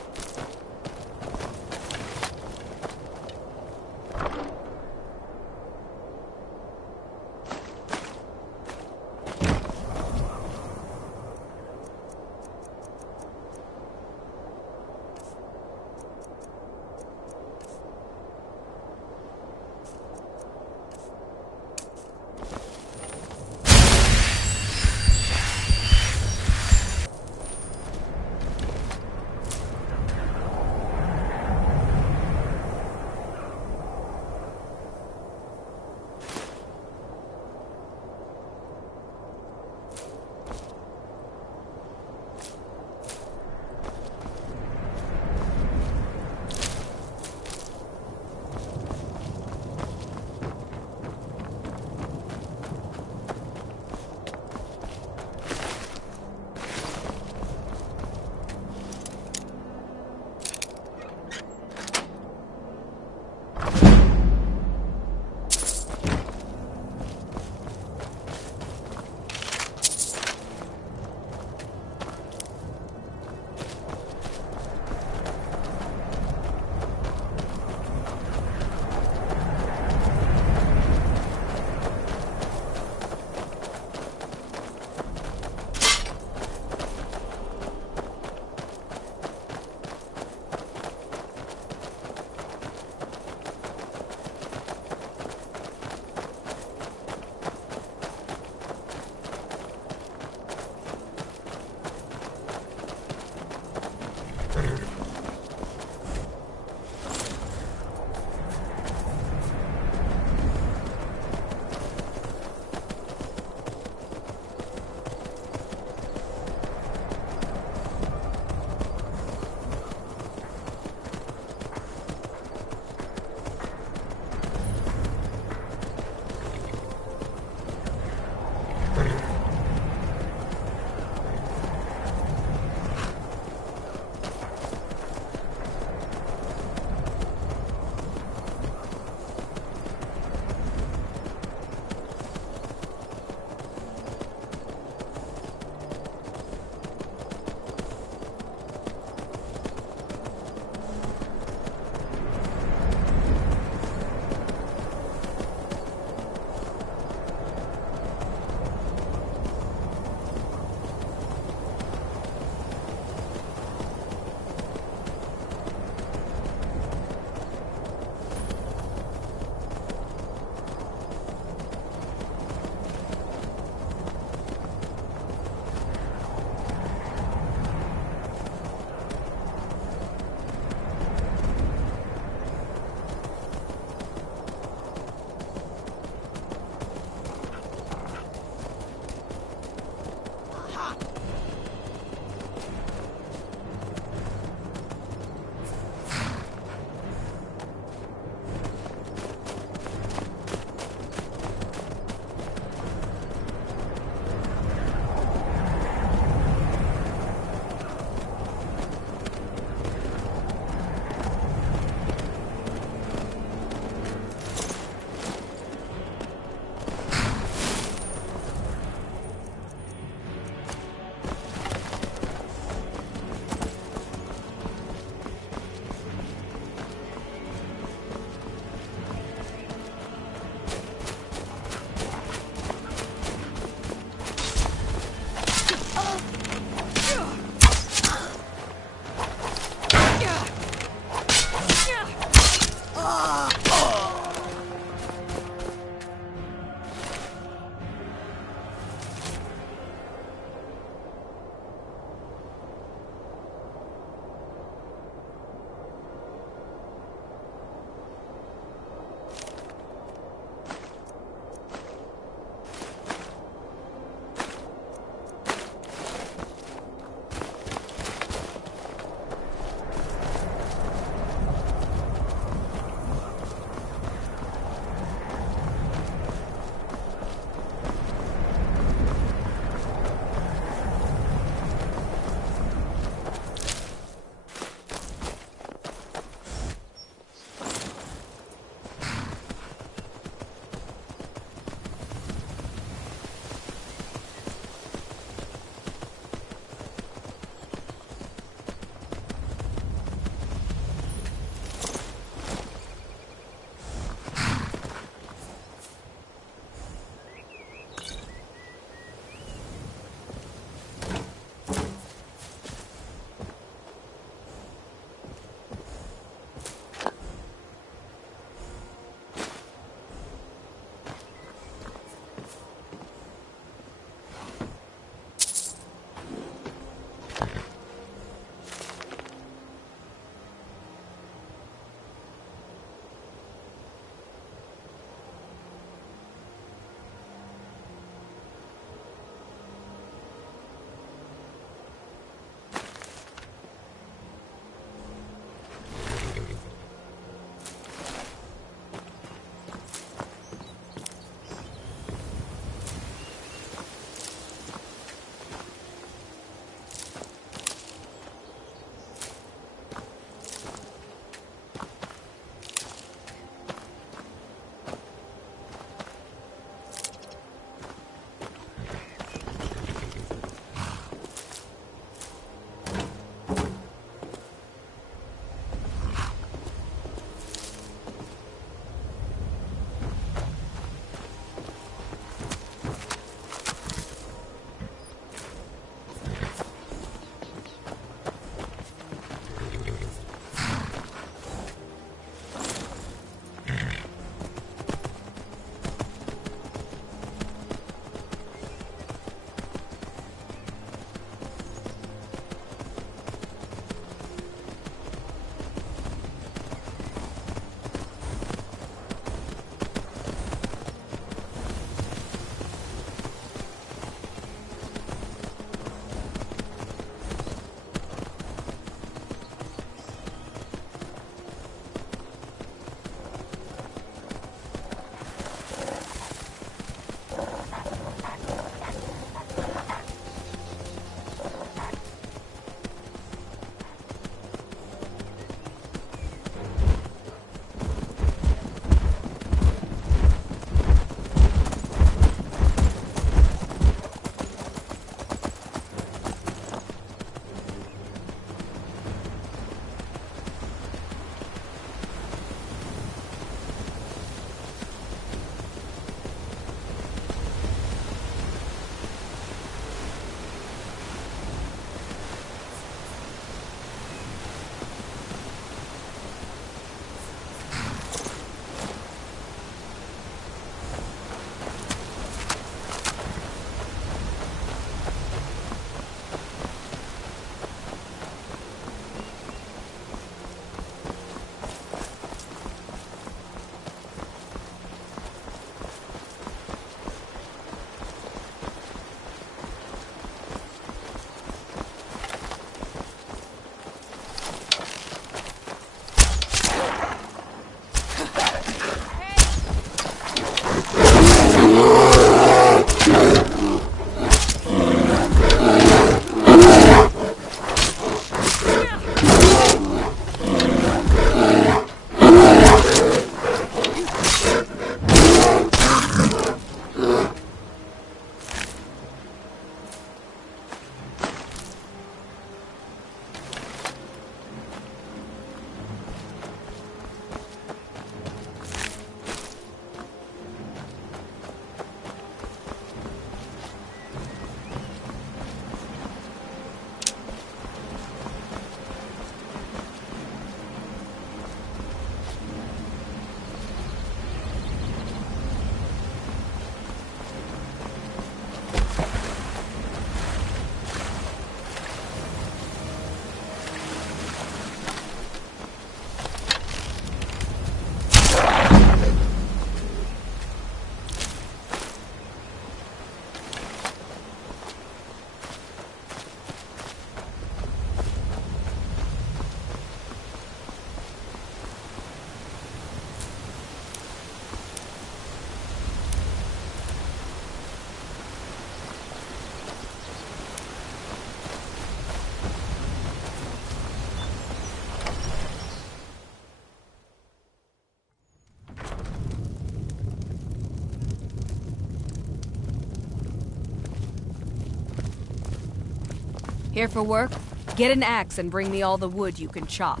Here for work? Get an axe and bring me all the wood you can chop.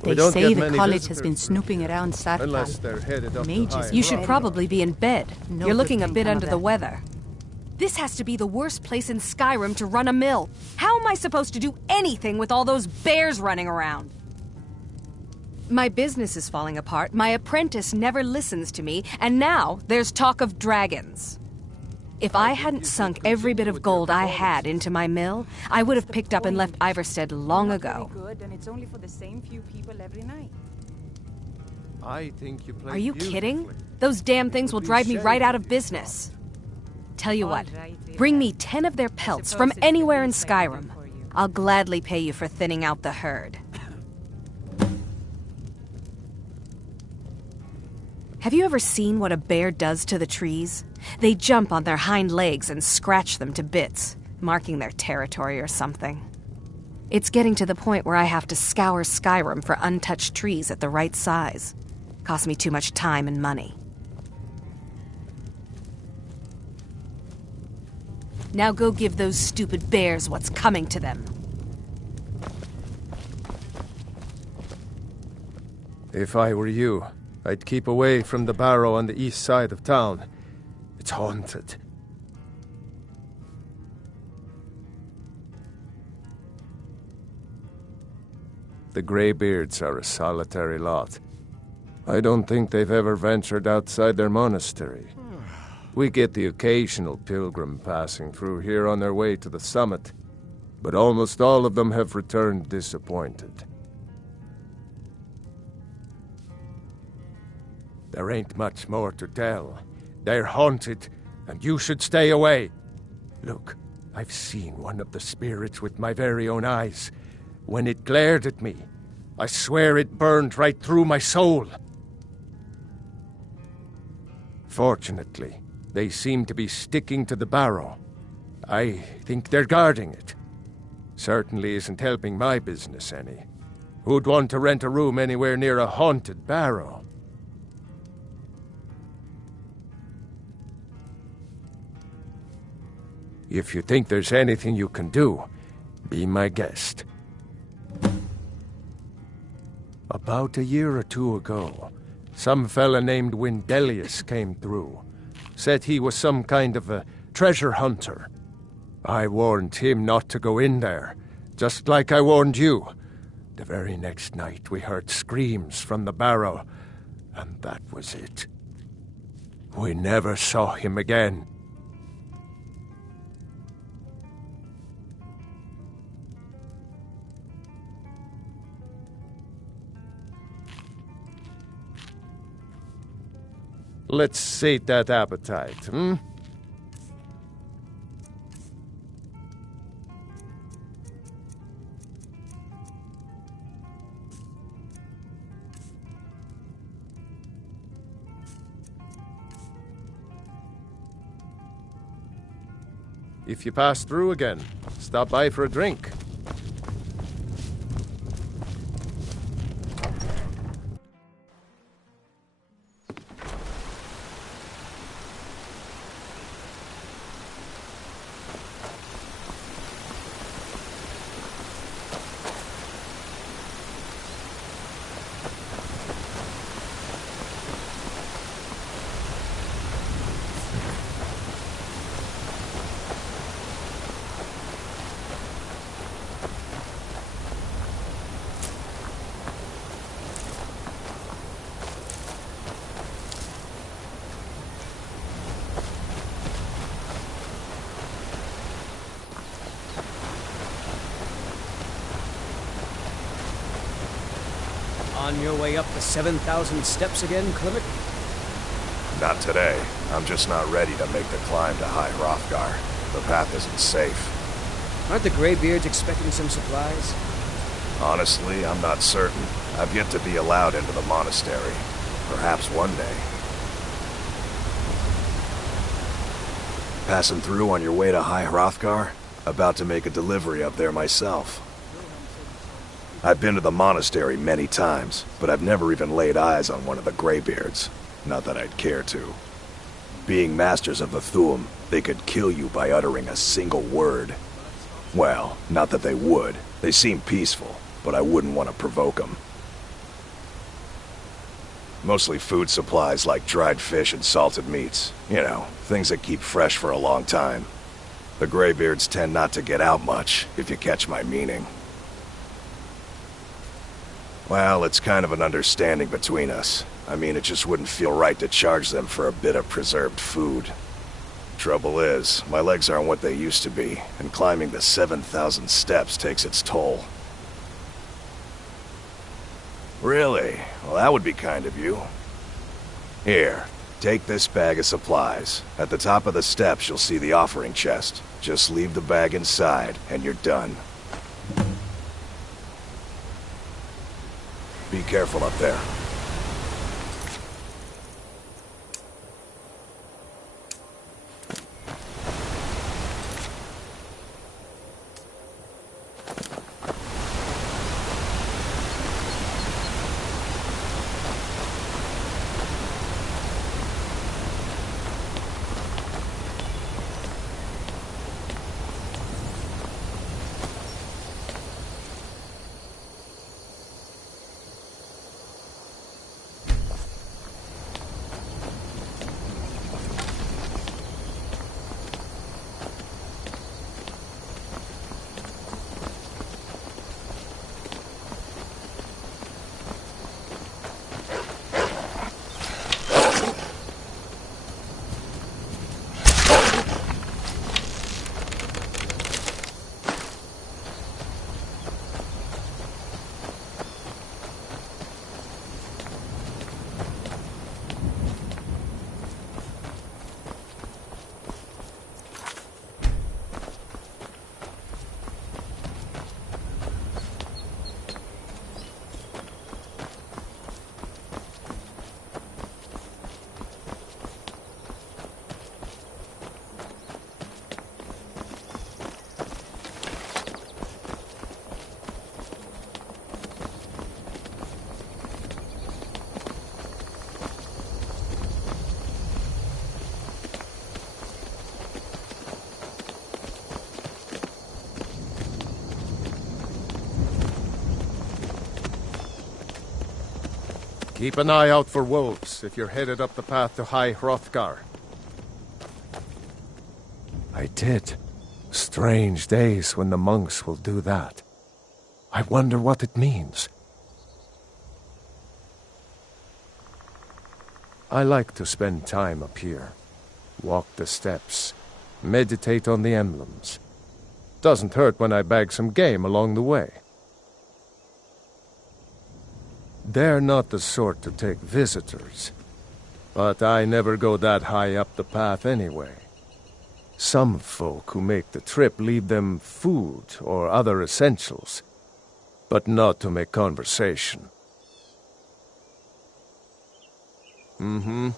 They say the college has been snooping around Sarkhan. Unless they're headed up Mages. You should probably be in bed. No You're good looking a thing bit come under of the that. weather. This has to be the worst place in Skyrim to run a mill. How am I supposed to do anything with all those bears running around? My business is falling apart, my apprentice never listens to me, and now there's talk of dragons. If I hadn't sunk every bit of gold I had into my mill, I would have picked up and left Iverstead long ago. Good, and it's only for the same few people every night. I think you play Are you kidding? beautifully. Those damn things will drive me right out of business. Tell you what, bring me 10 of their pelts from anywhere in Skyrim. I'll gladly pay you for thinning out the herd. Have you ever seen what a bear does to the trees? They jump on their hind legs and scratch them to bits, marking their territory or something. It's getting to the point where I have to scour Skyrim for untouched trees at the right size. Costs me too much time and money. Now go give those stupid bears what's coming to them. If I were you, I'd keep away from the barrow on the east side of town. It's haunted. The Greybeards are a solitary lot. I don't think they've ever ventured outside their monastery. We get the occasional pilgrim passing through here on their way to the summit, but almost all of them have returned disappointed. There ain't much more to tell. They're haunted, and you should stay away. Look, I've seen one of the spirits with my very own eyes. When it glared at me, I swear it burned right through my soul. Fortunately, they seem to be sticking to the barrow. I think they're guarding it. Certainly isn't helping my business any. Who'd want to rent a room anywhere near a haunted barrow? If you think there's anything you can do, be my guest. About a year or two ago, some fella named Windelius came through. Said he was some kind of a treasure hunter. I warned him not to go in there, just like I warned you. The very next night we heard screams from the barrow, and that was it. We never saw him again. Let's sate that appetite, hmm? If you pass through again, stop by for a drink. On your way up the 7,000 steps again, Clement? Not today. I'm just not ready to make the climb to High Hrothgar. The path isn't safe. Aren't the Greybeards expecting some supplies? Honestly, I'm not certain. I've yet to be allowed into the monastery. Perhaps one day. Passing through on your way to High Hrothgar? About to make a delivery up there myself. I've been to the monastery many times, but I've never even laid eyes on one of the Greybeards. Not that I'd care to. Being masters of the Thuum, they could kill you by uttering a single word. Well, not that they would. They seem peaceful, but I wouldn't want to provoke them. Mostly food supplies like dried fish and salted meats. You know, things that keep fresh for a long time. The Greybeards tend not to get out much, if you catch my meaning. Well, it's kind of an understanding between us. I mean, it just wouldn't feel right to charge them for a bit of preserved food. Trouble is, my legs aren't what they used to be, and climbing the 7,000 steps takes its toll. Really? Well, that would be kind of you. Here, take this bag of supplies. At the top of the steps, you'll see the offering chest. Just leave the bag inside, and you're done. Be careful up there. Keep an eye out for wolves if you're headed up the path to High Hrothgar. I did. Strange days when the monks will do that. I wonder what it means. I like to spend time up here. Walk the steps. Meditate on the emblems. Doesn't hurt when I bag some game along the way. They're not the sort to take visitors. But I never go that high up the path anyway. Some folk who make the trip leave them food or other essentials, but not to make conversation. Mm-hmm.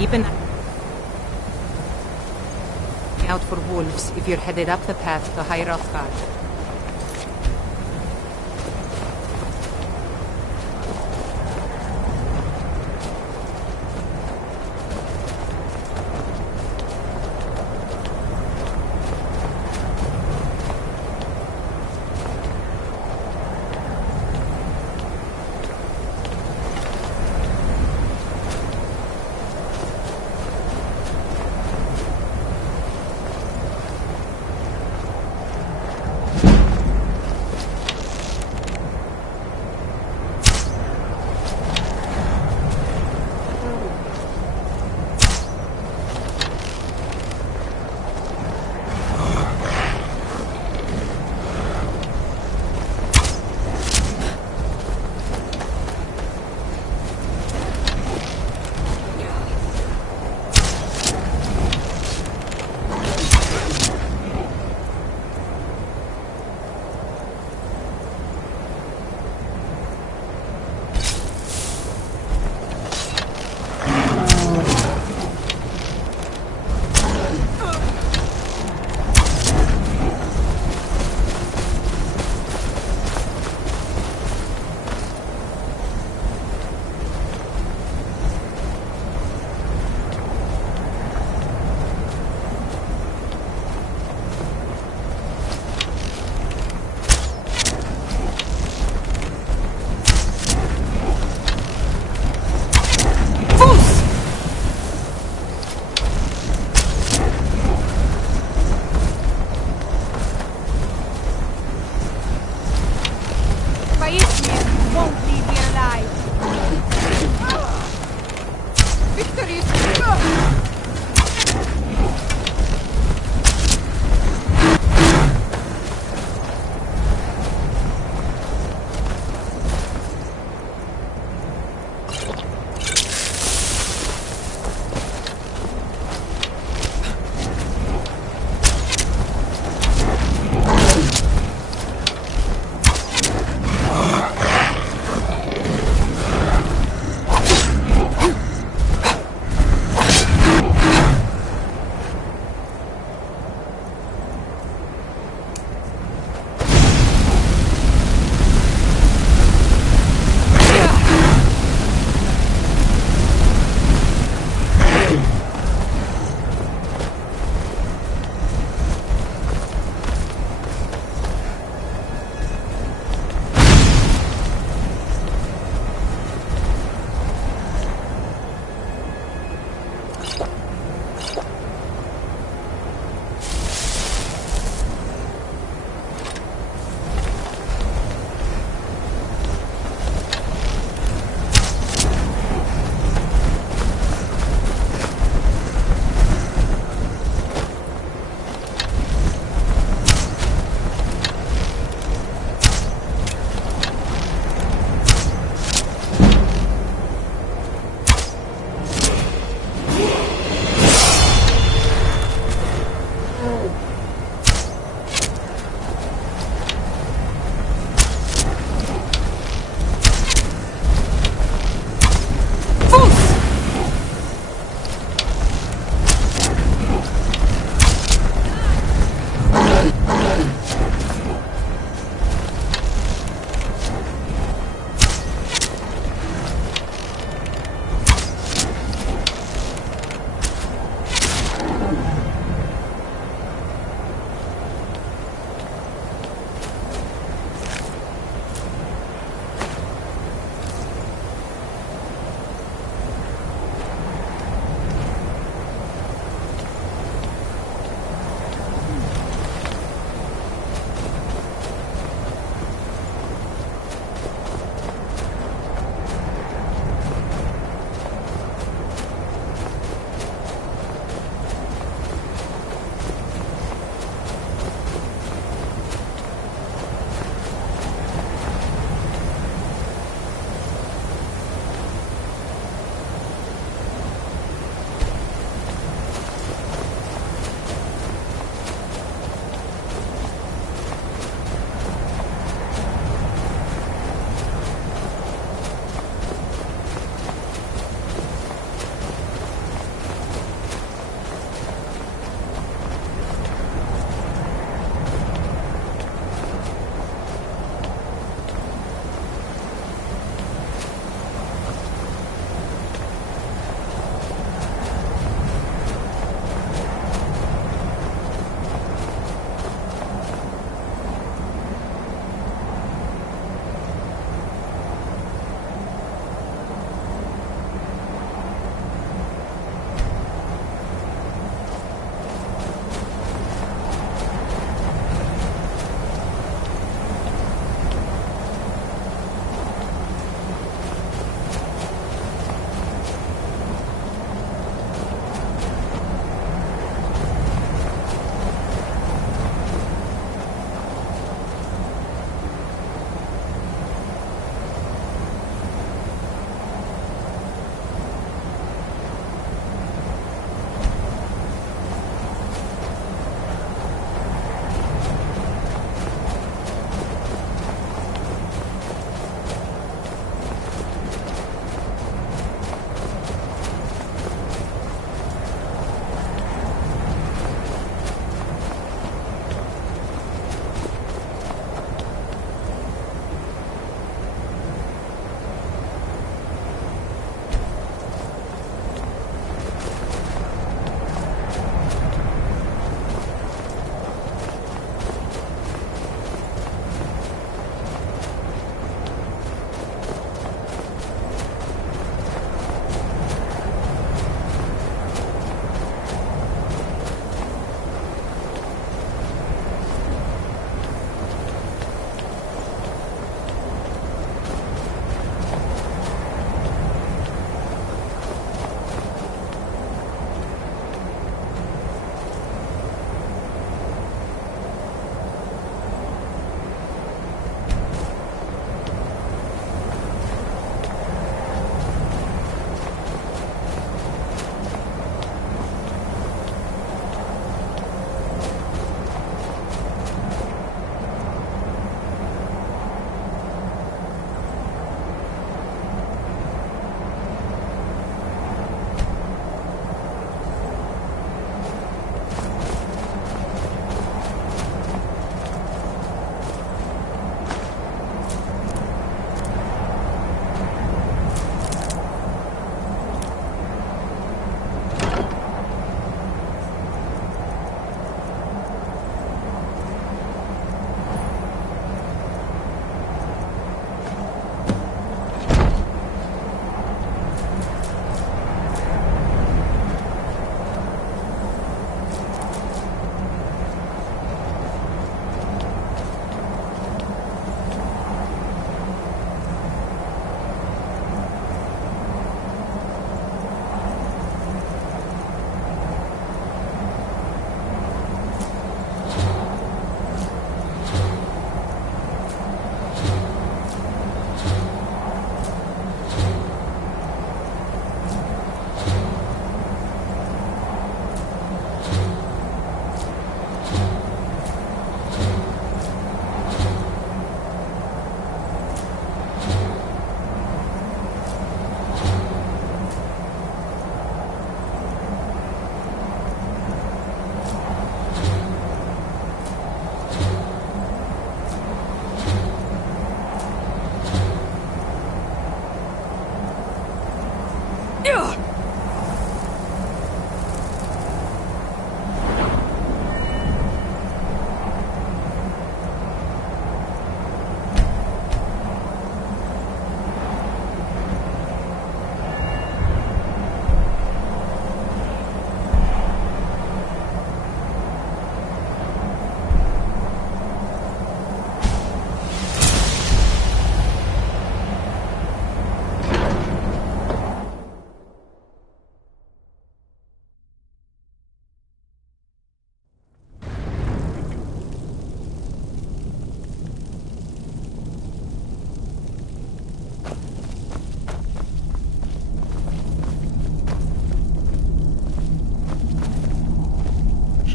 Keep an eye out for wolves if you're headed up the path to High Hrothgar.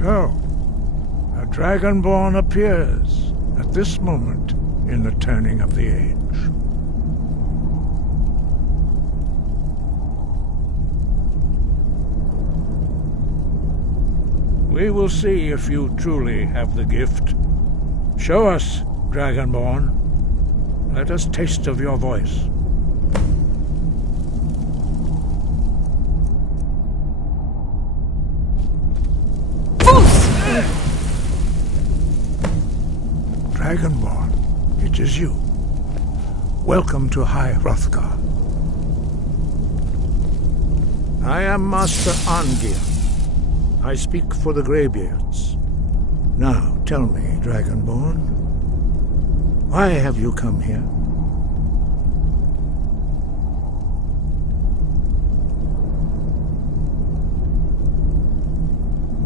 So, a Dragonborn appears at this moment in the turning of the age. We will see if you truly have the gift. Show us, Dragonborn. Let us taste of your voice. Dragonborn, it is you. Welcome to High Hrothgar. I am Master Arngir. I speak for the Greybeards. Now, tell me, Dragonborn, why have you come here?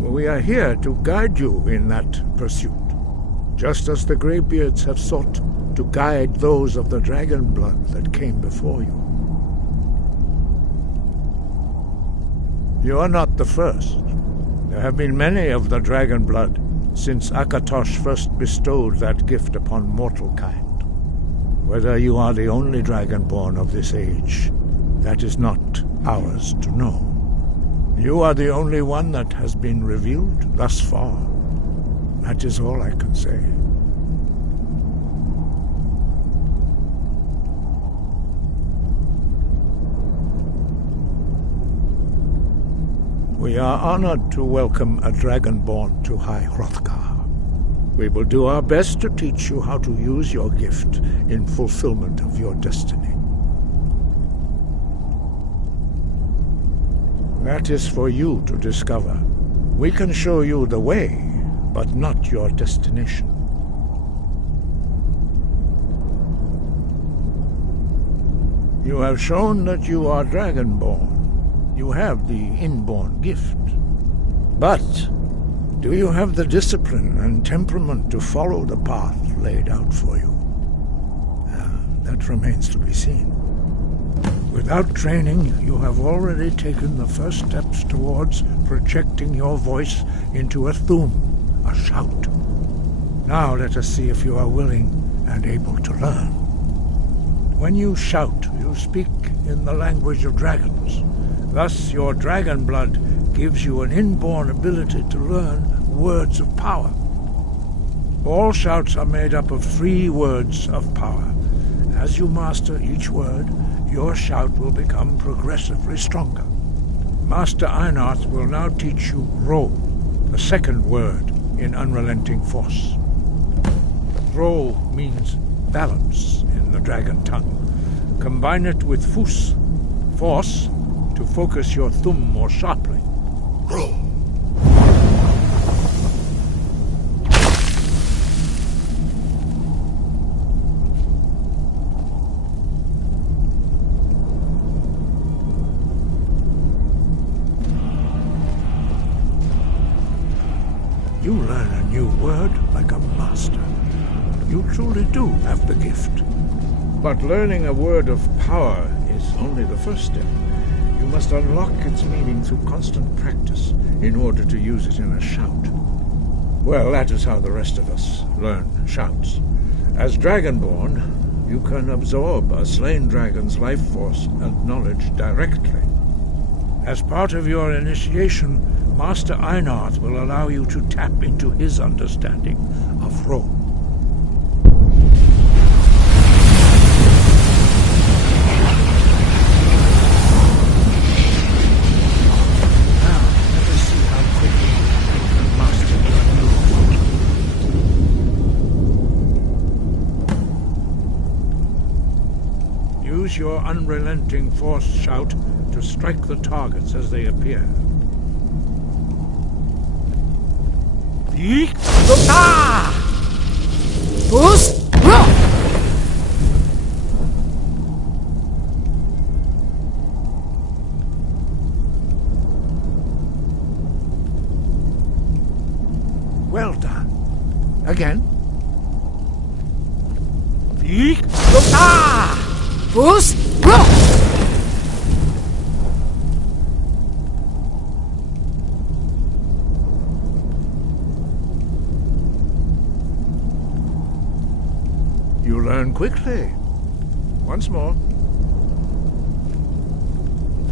We are here to guide you in that pursuit, just as the Greybeards have sought to guide those of the dragon blood that came before you. You are not the first. There have been many of the dragon blood since Akatosh first bestowed that gift upon mortal kind. Whether you are the only dragonborn of this age, that is not ours to know. You are the only one that has been revealed thus far. That is all I can say. We are honored to welcome a Dragonborn to High Hrothgar. We will do our best to teach you how to use your gift in fulfillment of your destiny. That is for you to discover. We can show you the way, but not your destination. You have shown that you are Dragonborn. You have the inborn gift. But do you have the discipline and temperament to follow the path laid out for you? That remains to be seen. Without training, you have already taken the first steps towards projecting your voice into a thum, a shout. Now let us see if you are willing and able to learn. When you shout, you speak in the language of dragons. Thus, your dragon blood gives you an inborn ability to learn words of power. All shouts are made up of 3 words of power. As you master each word, your shout will become progressively stronger. Master Einarth will now teach you Ro, the second word in Unrelenting Force. Ro means balance in the dragon tongue. Combine it with Fus, force, to focus your thumb more sharply. Ro. You learn a new word like a master. You truly do have the gift. But learning a word of power is only the first step. You must unlock its meaning through constant practice in order to use it in a shout. Well, that is how the rest of us learn shouts. As Dragonborn, you can absorb a slain dragon's life force and knowledge directly. As part of your initiation, Master Einarth will allow you to tap into his understanding of Ro. Use your unrelenting force shout to strike the targets as they appear. Well done. Again. learn quickly. Once more.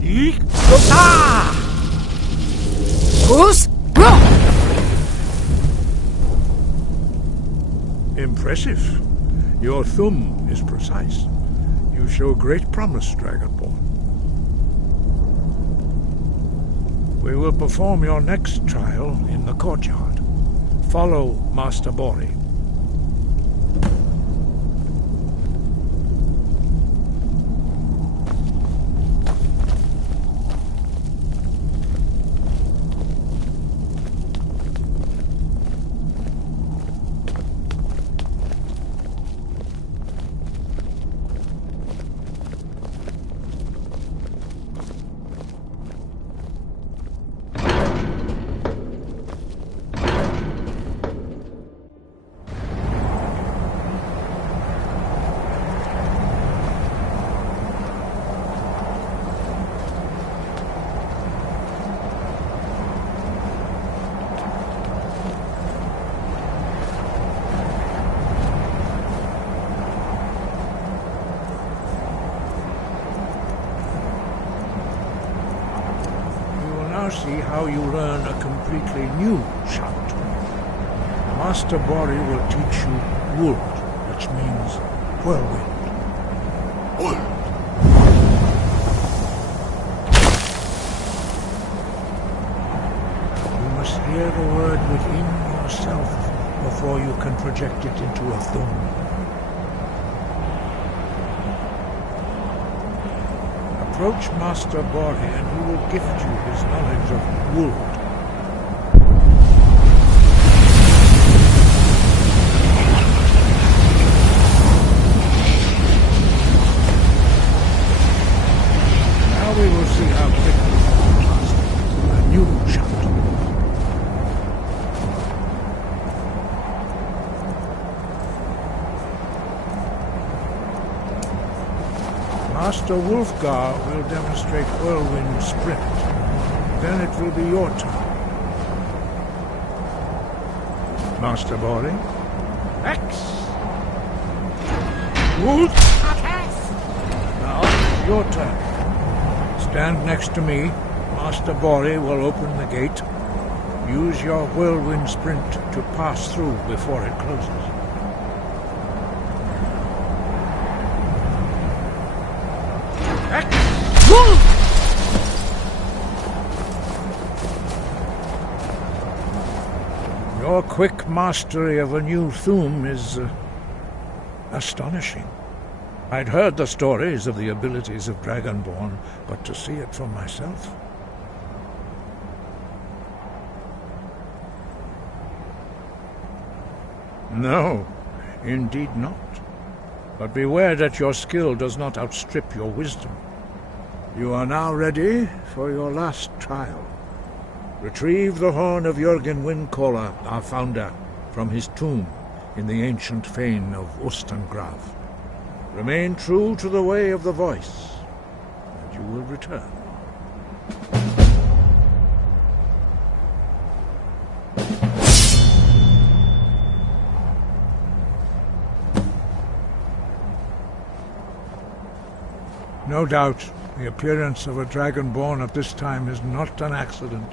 Eek! Ah! Goose! Impressive. Your thumb is precise. You show great promise, Dragonborn. We will perform your next trial in the courtyard. Follow Master Bori. See how you learn a completely new shout. Master Bori will teach you Wold, which means whirlwind. Wold. You must hear the word within yourself before you can project it into a thumb. Approach Master Bori and he will gift you his knowledge of Wold. Now we will see how quickly you can master a new shout. Master Wulfgar will demonstrate Whirlwind Sprint. Then it will be your turn. Master Bori. X! Wolf! Now, your turn. Stand next to me. Master Bori will open the gate. Use your Whirlwind Sprint to pass through before it closes. Your quick mastery of a new thum is astonishing. I'd heard the stories of the abilities of Dragonborn, but to see it for myself... No, indeed not. But beware that your skill does not outstrip your wisdom. You are now ready for your last trial. Retrieve the horn of Jürgen Windcaller, our founder, from his tomb in the ancient fane of Ostengrav. Remain true to the way of the voice, and you will return. No doubt, the appearance of a Dragonborn at this time is not an accident.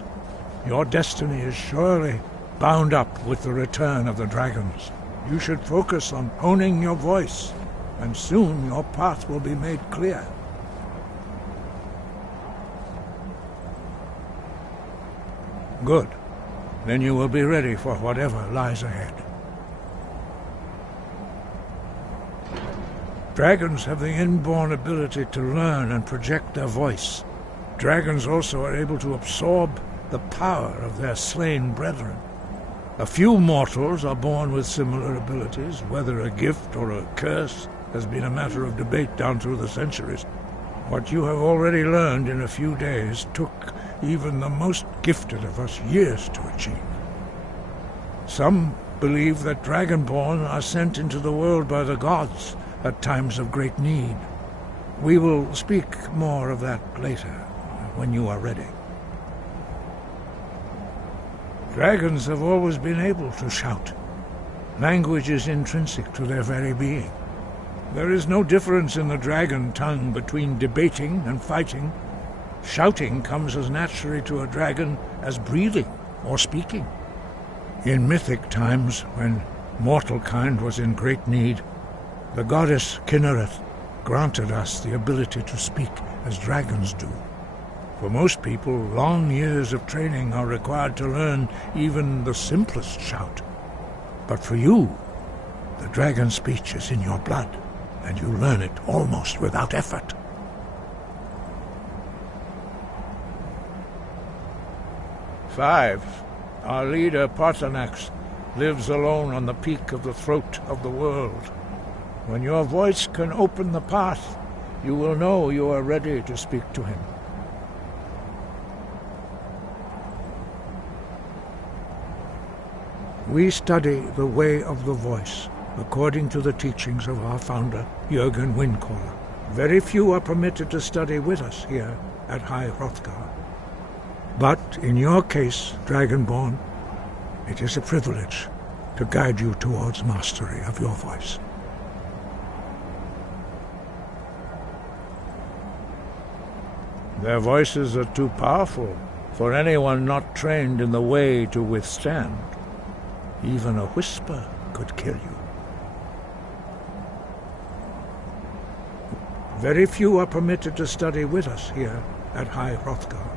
Your destiny is surely bound up with the return of the dragons. You should focus on honing your voice, and soon your path will be made clear. Good. Then you will be ready for whatever lies ahead. Dragons have the inborn ability to learn and project their voice. Dragons also are able to absorb the power of their slain brethren. A few mortals are born with similar abilities. Whether a gift or a curse has been a matter of debate down through the centuries. What you have already learned in a few days took even the most gifted of us years to achieve. Some believe that Dragonborn are sent into the world by the gods at times of great need. We will speak more of that later, when you are ready. Dragons have always been able to shout. Language is intrinsic to their very being. There is no difference in the dragon tongue between debating and fighting. Shouting comes as naturally to a dragon as breathing or speaking. In mythic times, when mortal kind was in great need, the goddess Kinnereth granted us the ability to speak as dragons do. For most people, long years of training are required to learn even the simplest shout. But for you, the dragon speech is in your blood, and you learn it almost without effort. Five, our leader Parthenax lives alone on the peak of the throat of the world. When your voice can open the path, you will know you are ready to speak to him. We study the way of the voice, according to the teachings of our founder, Jürgen Windcaller. Very few are permitted to study with us here at High Hrothgar. But in your case, Dragonborn, it is a privilege to guide you towards mastery of your voice. Their voices are too powerful for anyone not trained in the way to withstand. Even a whisper could kill you. Very few are permitted to study with us here at High Hrothgar.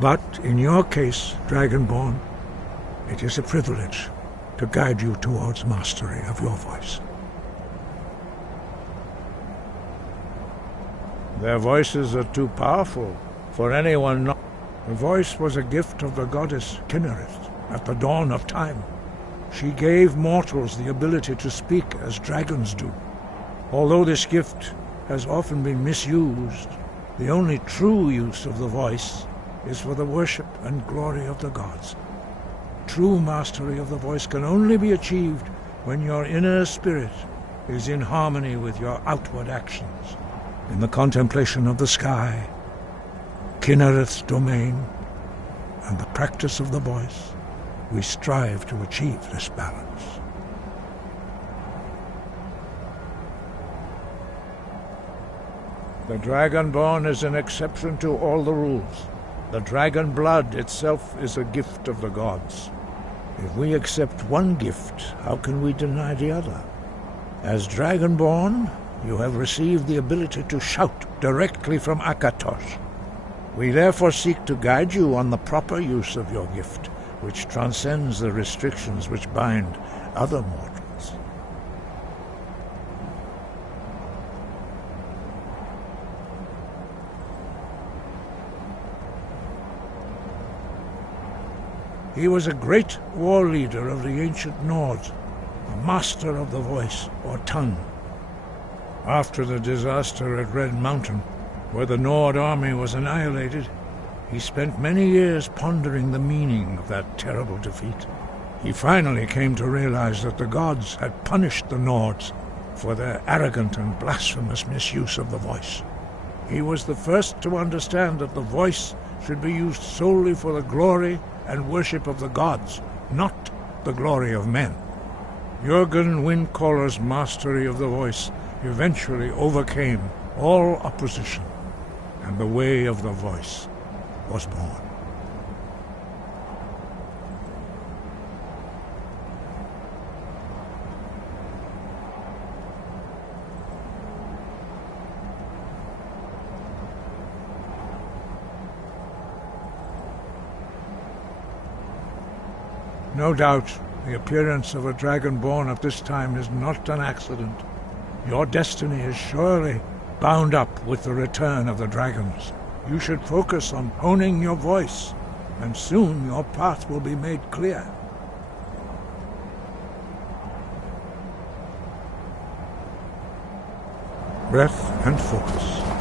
But in your case, Dragonborn, it is a privilege to guide you towards mastery of your voice. Their voices are too powerful for anyone not... The voice was a gift of the goddess Kinnereth at the dawn of time. She gave mortals the ability to speak as dragons do. Although this gift has often been misused, the only true use of the voice is for the worship and glory of the gods. True mastery of the voice can only be achieved when your inner spirit is in harmony with your outward actions. In the contemplation of the sky, Kinnereth's domain, and the practice of the voice, we strive to achieve this balance. The Dragonborn is an exception to all the rules. The dragon blood itself is a gift of the gods. If we accept one gift, how can we deny the other? As Dragonborn, you have received the ability to shout directly from Akatosh. We therefore seek to guide you on the proper use of your gift, which transcends the restrictions which bind other mortals. He was a great war leader of the ancient Nords, a master of the voice or tongue. After the disaster at Red Mountain, where the Nord army was annihilated, he spent many years pondering the meaning of that terrible defeat. He finally came to realize that the gods had punished the Nords for their arrogant and blasphemous misuse of the voice. He was the first to understand that the voice should be used solely for the glory and worship of the gods, not the glory of men. Jürgen Windcaller's mastery of the voice eventually overcame all opposition, and the way of the voice was born. No doubt, the appearance of a Dragonborn at this time is not an accident. Your destiny is surely bound up with the return of the dragons. You should focus on honing your voice, and soon your path will be made clear. Breath and focus.